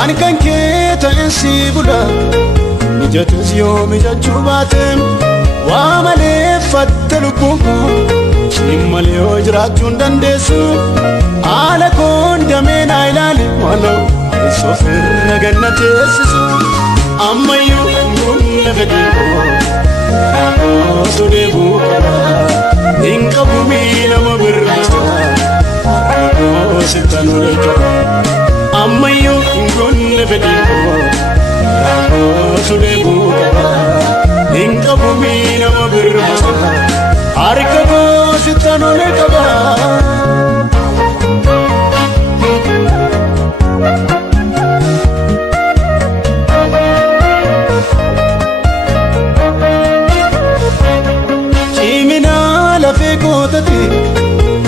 ani kan kee ta'een si bula mijatus yoo mijachuu baateen waa malee fatte lubbuun koo siin malee yoo jiraachuu hin dandeessu haala koon damee naa ilaali walau eessoof irra ganna teessisu ammayyuu humna fedhii koo sodeebuu qaba hin qabu miilama birrista sittanuu qaba ammayyuu humna fedhii koo sodeebuu qaba hin qabu miilama birrista harka koo sittanuu qaba.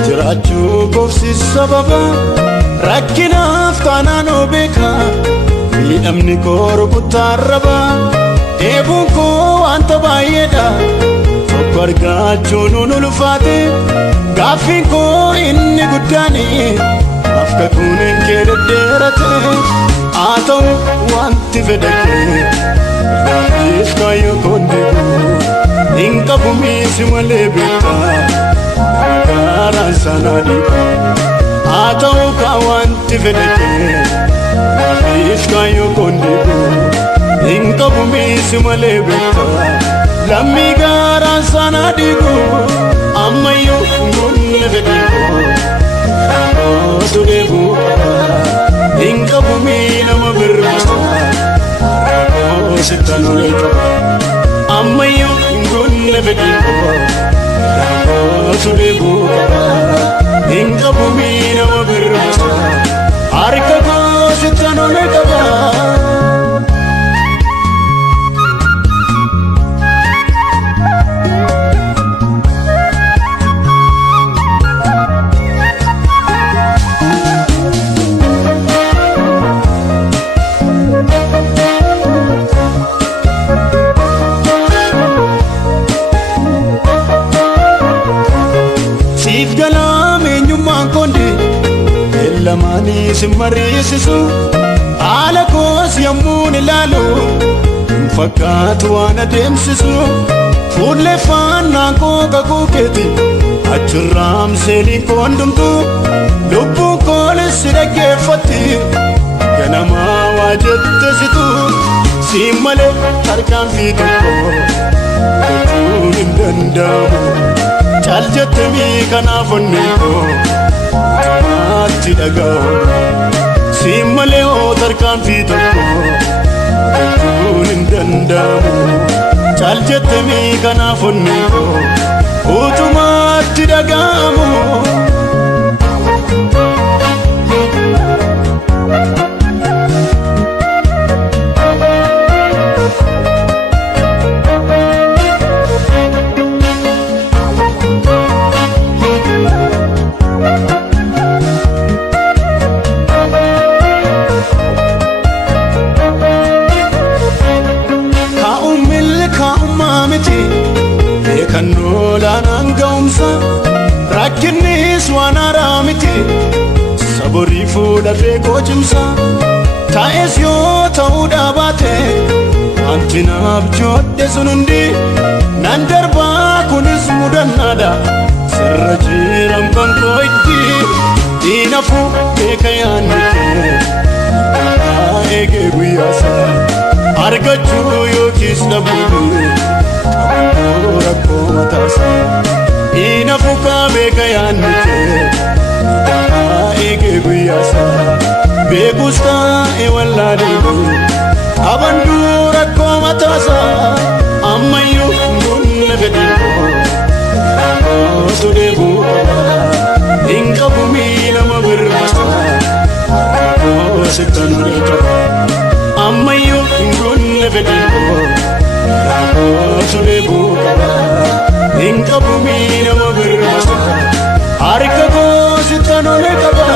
Jiraachuu koofsi sababa rakkinaaf taanaan obeeka miidhamni koo rukuttarraba dheebuun koo wanta baay'eedha tokko argachuun ulfaate gaaffiin koo inni guddaani afka kunin kee deddeerate haa ta'u wanti fedhe kee raafis kaayyoo koon deebi'u hin qabu miisi malee beektaa Garan sanadi atau kawanti fedeke Nafis kayo kondiku Inka bumi simalebeta Lami garan sanadiku Ammayu ngunne fedeko Sudebu sittanole qaba ammayyo ingonne bediko rako sudebu qaba ingabu mina wabirmasa harka ko sittanole qaba lamani simarisisu ala kos yamun lalu fakatu ana demsisu fulle fanna ko kakuketi achram seli kondumtu lubbu kole sirage fati ganama wajattasitu simale tarkan fitu tutun dandamu chaljatmi kanafonni ko ati dagaw simale o tarkan fitu tutun dandamu chaljatmi kanafonni ko utumati dagamu kanolan gaumsa rakkinis waan aramiti saburi fuudha beekoo cimsa taa'es yoo ta'uu dhaabate wanti naaf joodhe sun hundi nan darbaa kunis mudannaadha sirra jiran bankoo itti diinafu beeka yaanni kee eegee guyyaasa argachuu yookiis dhabuu rakko matasa inafuka beka yanite ege guyasa begusta e wallade abandu rakko matasa ammayu gunne bediko sudebu inka bumi nama bermasa sitanule kaba ammayu gunne bediko sudebu kaba inka bumi nama bermasa harka ko sitanole kaba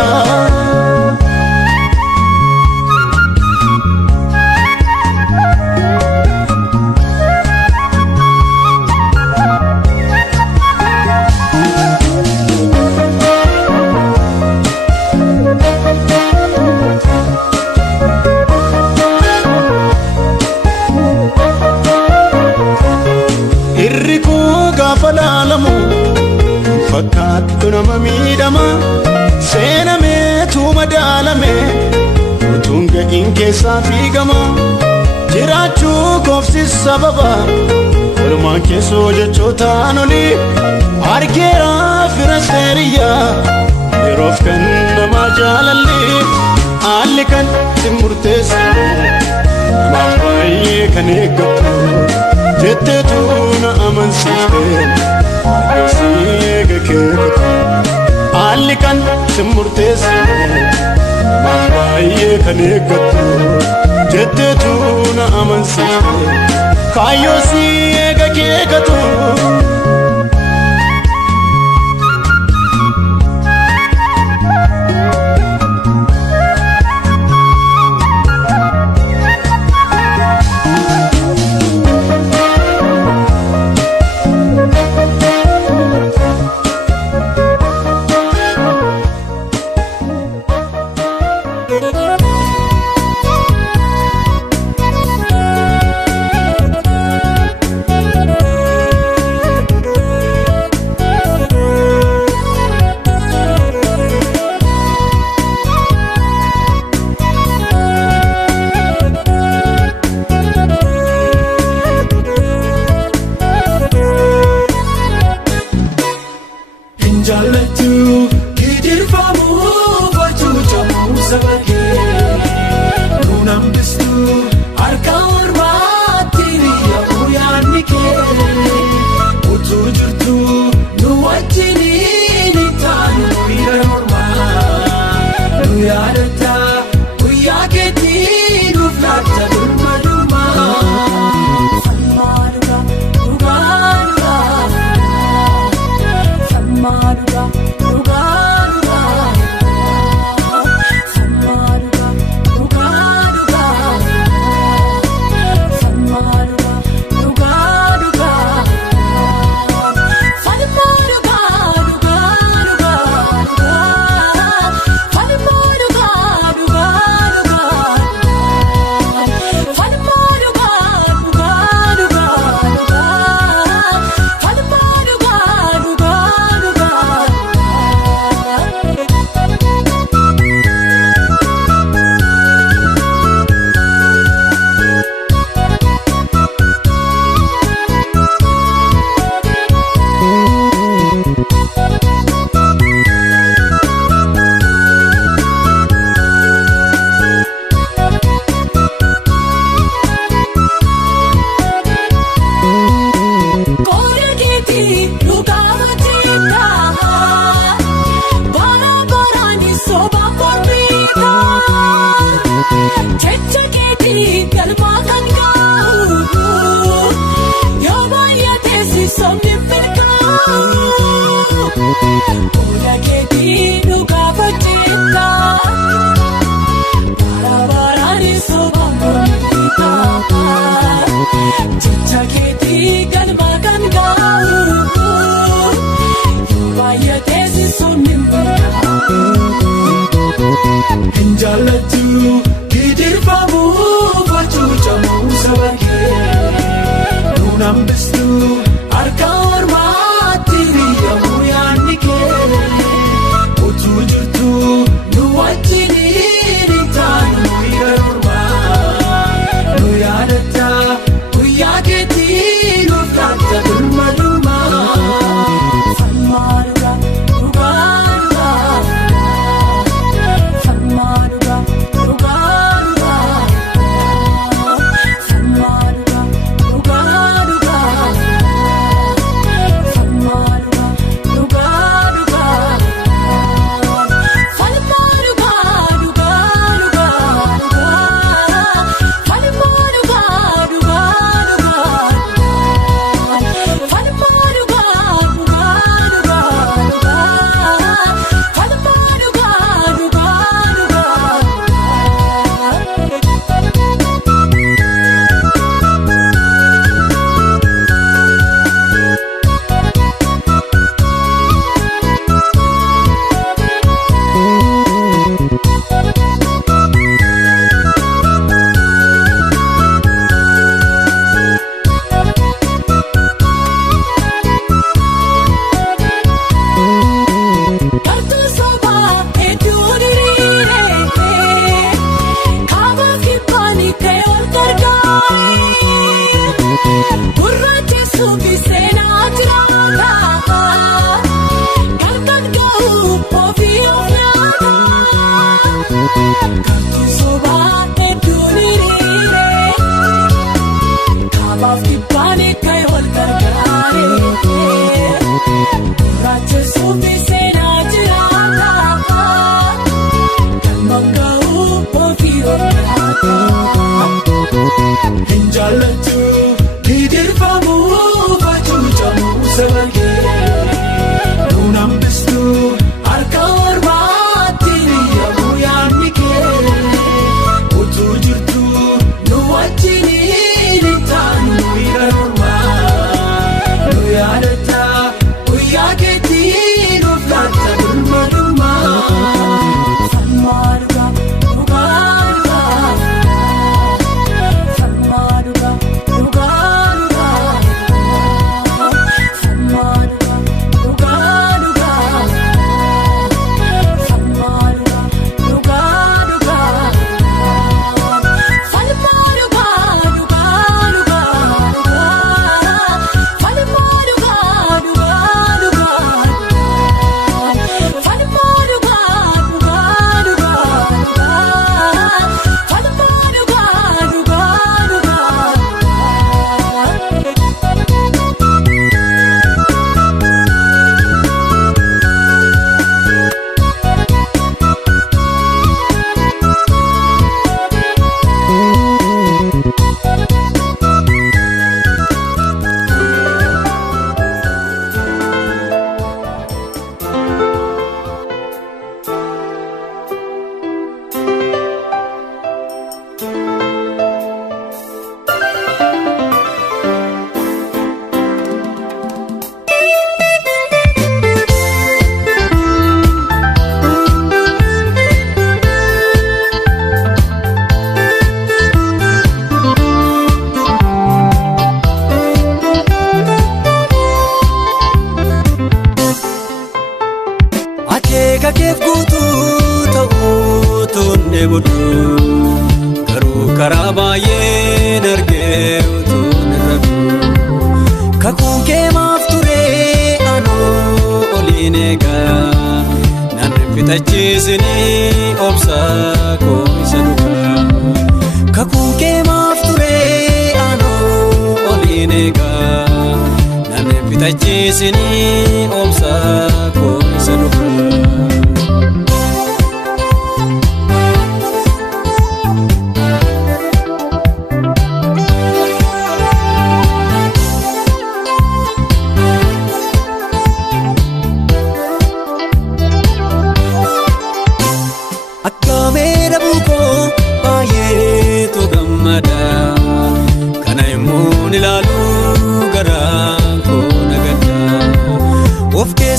falalamu fakkaattu nama miidhama seenameetu madaalame utuun ga'iin keessaa fiigama jiraachuu koofsis sababa walumaan keessoo jechootaan oli argeera firasteeriyyaa yeroof kan nama jaalalli haalli kan si murteessu namaaf baay'ee kan eeggattu jetteetu na amansiifte eega keekatu haalli kan si murteessu namaaf baay'ee kan eeggattu jetteetu na amansiifte kaayyoo si eega keekatu Sabake, nunam bistu, harka orma. yaadata guyyaa keetii nuuf laata birmadummaa. Falmaadhuudha dhugaadhuudha falmaadhuudha dhugaadhuudha falmaadhuudha dhugaadhuudha falmaadhuudha dhugaadhuudha falmaadhuudha Hinjaalatu gidirfamuu fachuucamuu saba kee nuun hambistu harka ormaatti riyyamuu yaadni kee utuu jirtu nu wajjiniin hin taanu yerormaa nu yaadata guyyaa keetii nuuf laata birmadummaa. falmaadhuudha dhugaadhuudha falmaadhuudha dhugaadhuudha bodhu garuu karaa baay'een argee utuun irratti kakuun kee maaf ture anoo oliin eegaa nan fixachiisini obsa koo isa dhugaa kakuun kee maaf ture anoo oliin eegaa nan fixachiisini obsa koo isa dhugaa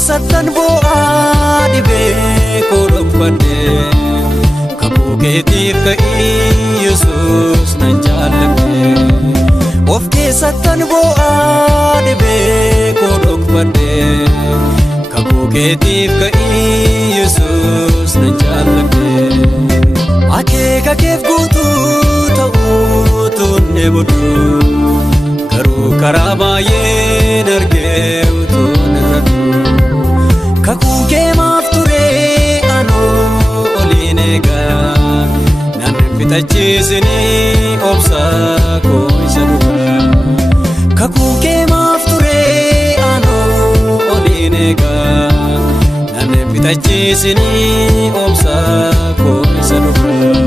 Satan bo'a dhibee koo dhokfadhe kakuu keetiif ka'ii Yesuus nan jaalladhe of keessattan bo'a dhibee koo dhokfadhe kakuu keetiif ka'ii Yesuus nan jaalladhe akeeka keef guutuu ta'uu tunne bodhu garuu karaa baay'een argee utuun irratti kakuun kee maaf ture anoo oliin eegaa nan fixachiisini obsa koo isa dhugaa kakuun kee maaf ture anoo oliin eegaa nan fixachiisini obsa koo isa dhugaa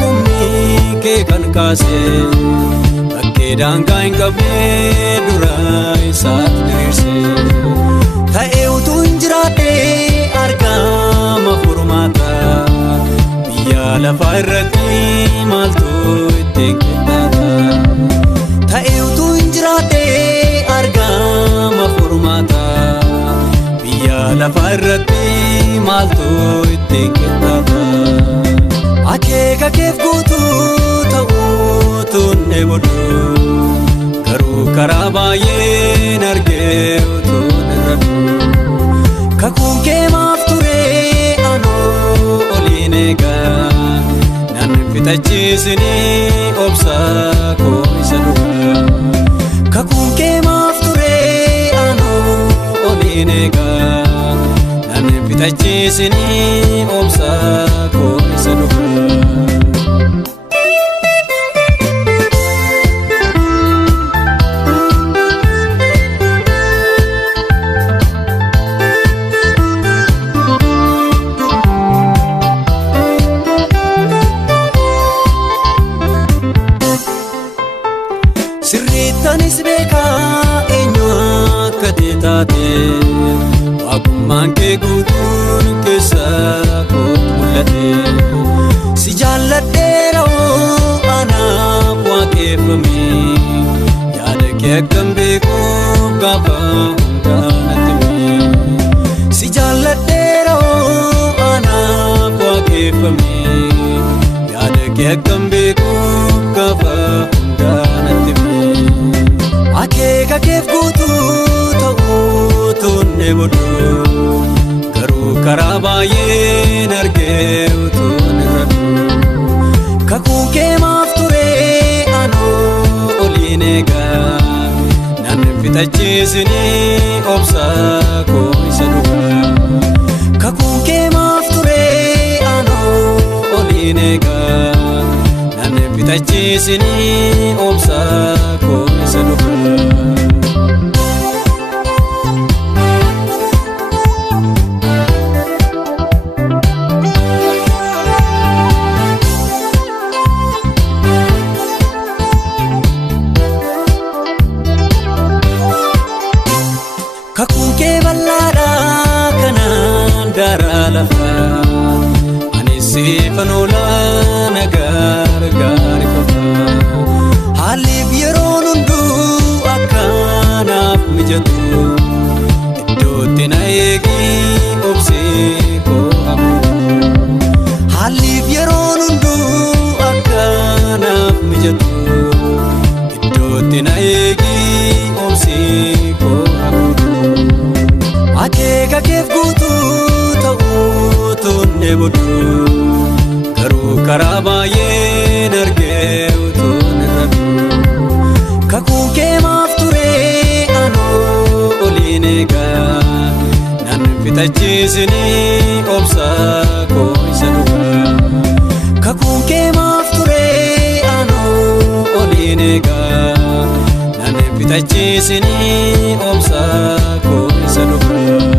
humni kee kan kaase bakkee daangaa hin qabne dura isaatti diriirse ta'ee utuu hin jiraadhe argama furmaata biyya lafaa irratti maaltu ittiin qindaata ta'ee utuu hin jiraadhe argama furmaata biyya lafaa irratti maaltu ittiin qindaata akeeka keef guutuu ta'uu tunne bodhu garuu karaa baay'een argee utuun irratti kakuun kee maaf ture anoo oliin eegaa nan fixachiisini obsa koo isa dhugaa kakuun kee maaf ture anoo oliin eegaa nan fixachiisini obsa koo isa dhugaa sirriittanis beekaa eenyu akka taate waaqummaan kee guutuun keessa kootu mul'ate si jaalladheera anaaf waaqeffame yaada kee akkam beekuuf gaafa hundaanatti si jaalladheera anaaf waaqeffame yaada kee akkam beekuuf gaafa hundaanatti akeeka keef guutuu ta'uu tunne bodhu garuu karaa baay'een argee utuun irratti kakuun kee maaf ture anoo oliin eegaa nan fixachiisini obsa koo isa dhugaa kakuun kee maaf ture anoo oliin eegaa nan fixachiisini obsa koo isa dhugaa kakuun kee bal'aadha kanaan daraa lafaa ani siifan oolaa nagar gaari qofa haaliif yeroon hunduu akkanaaf mijatu iddootti na eegi obsee Harka keef guutuu ta'uu tuunne booduu garuu karaa baay'een argee utuun irratu kakuu kee maaf turee anoo oliin eegaa nan fixachiisinii obsaa koo isa dhugaa kakuu kee maaf turee anoo oliin eegaa nan fixachiisinii obsaa koo isa dhugaa.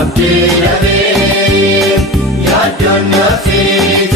Abdii dhabee yaaddoon naafii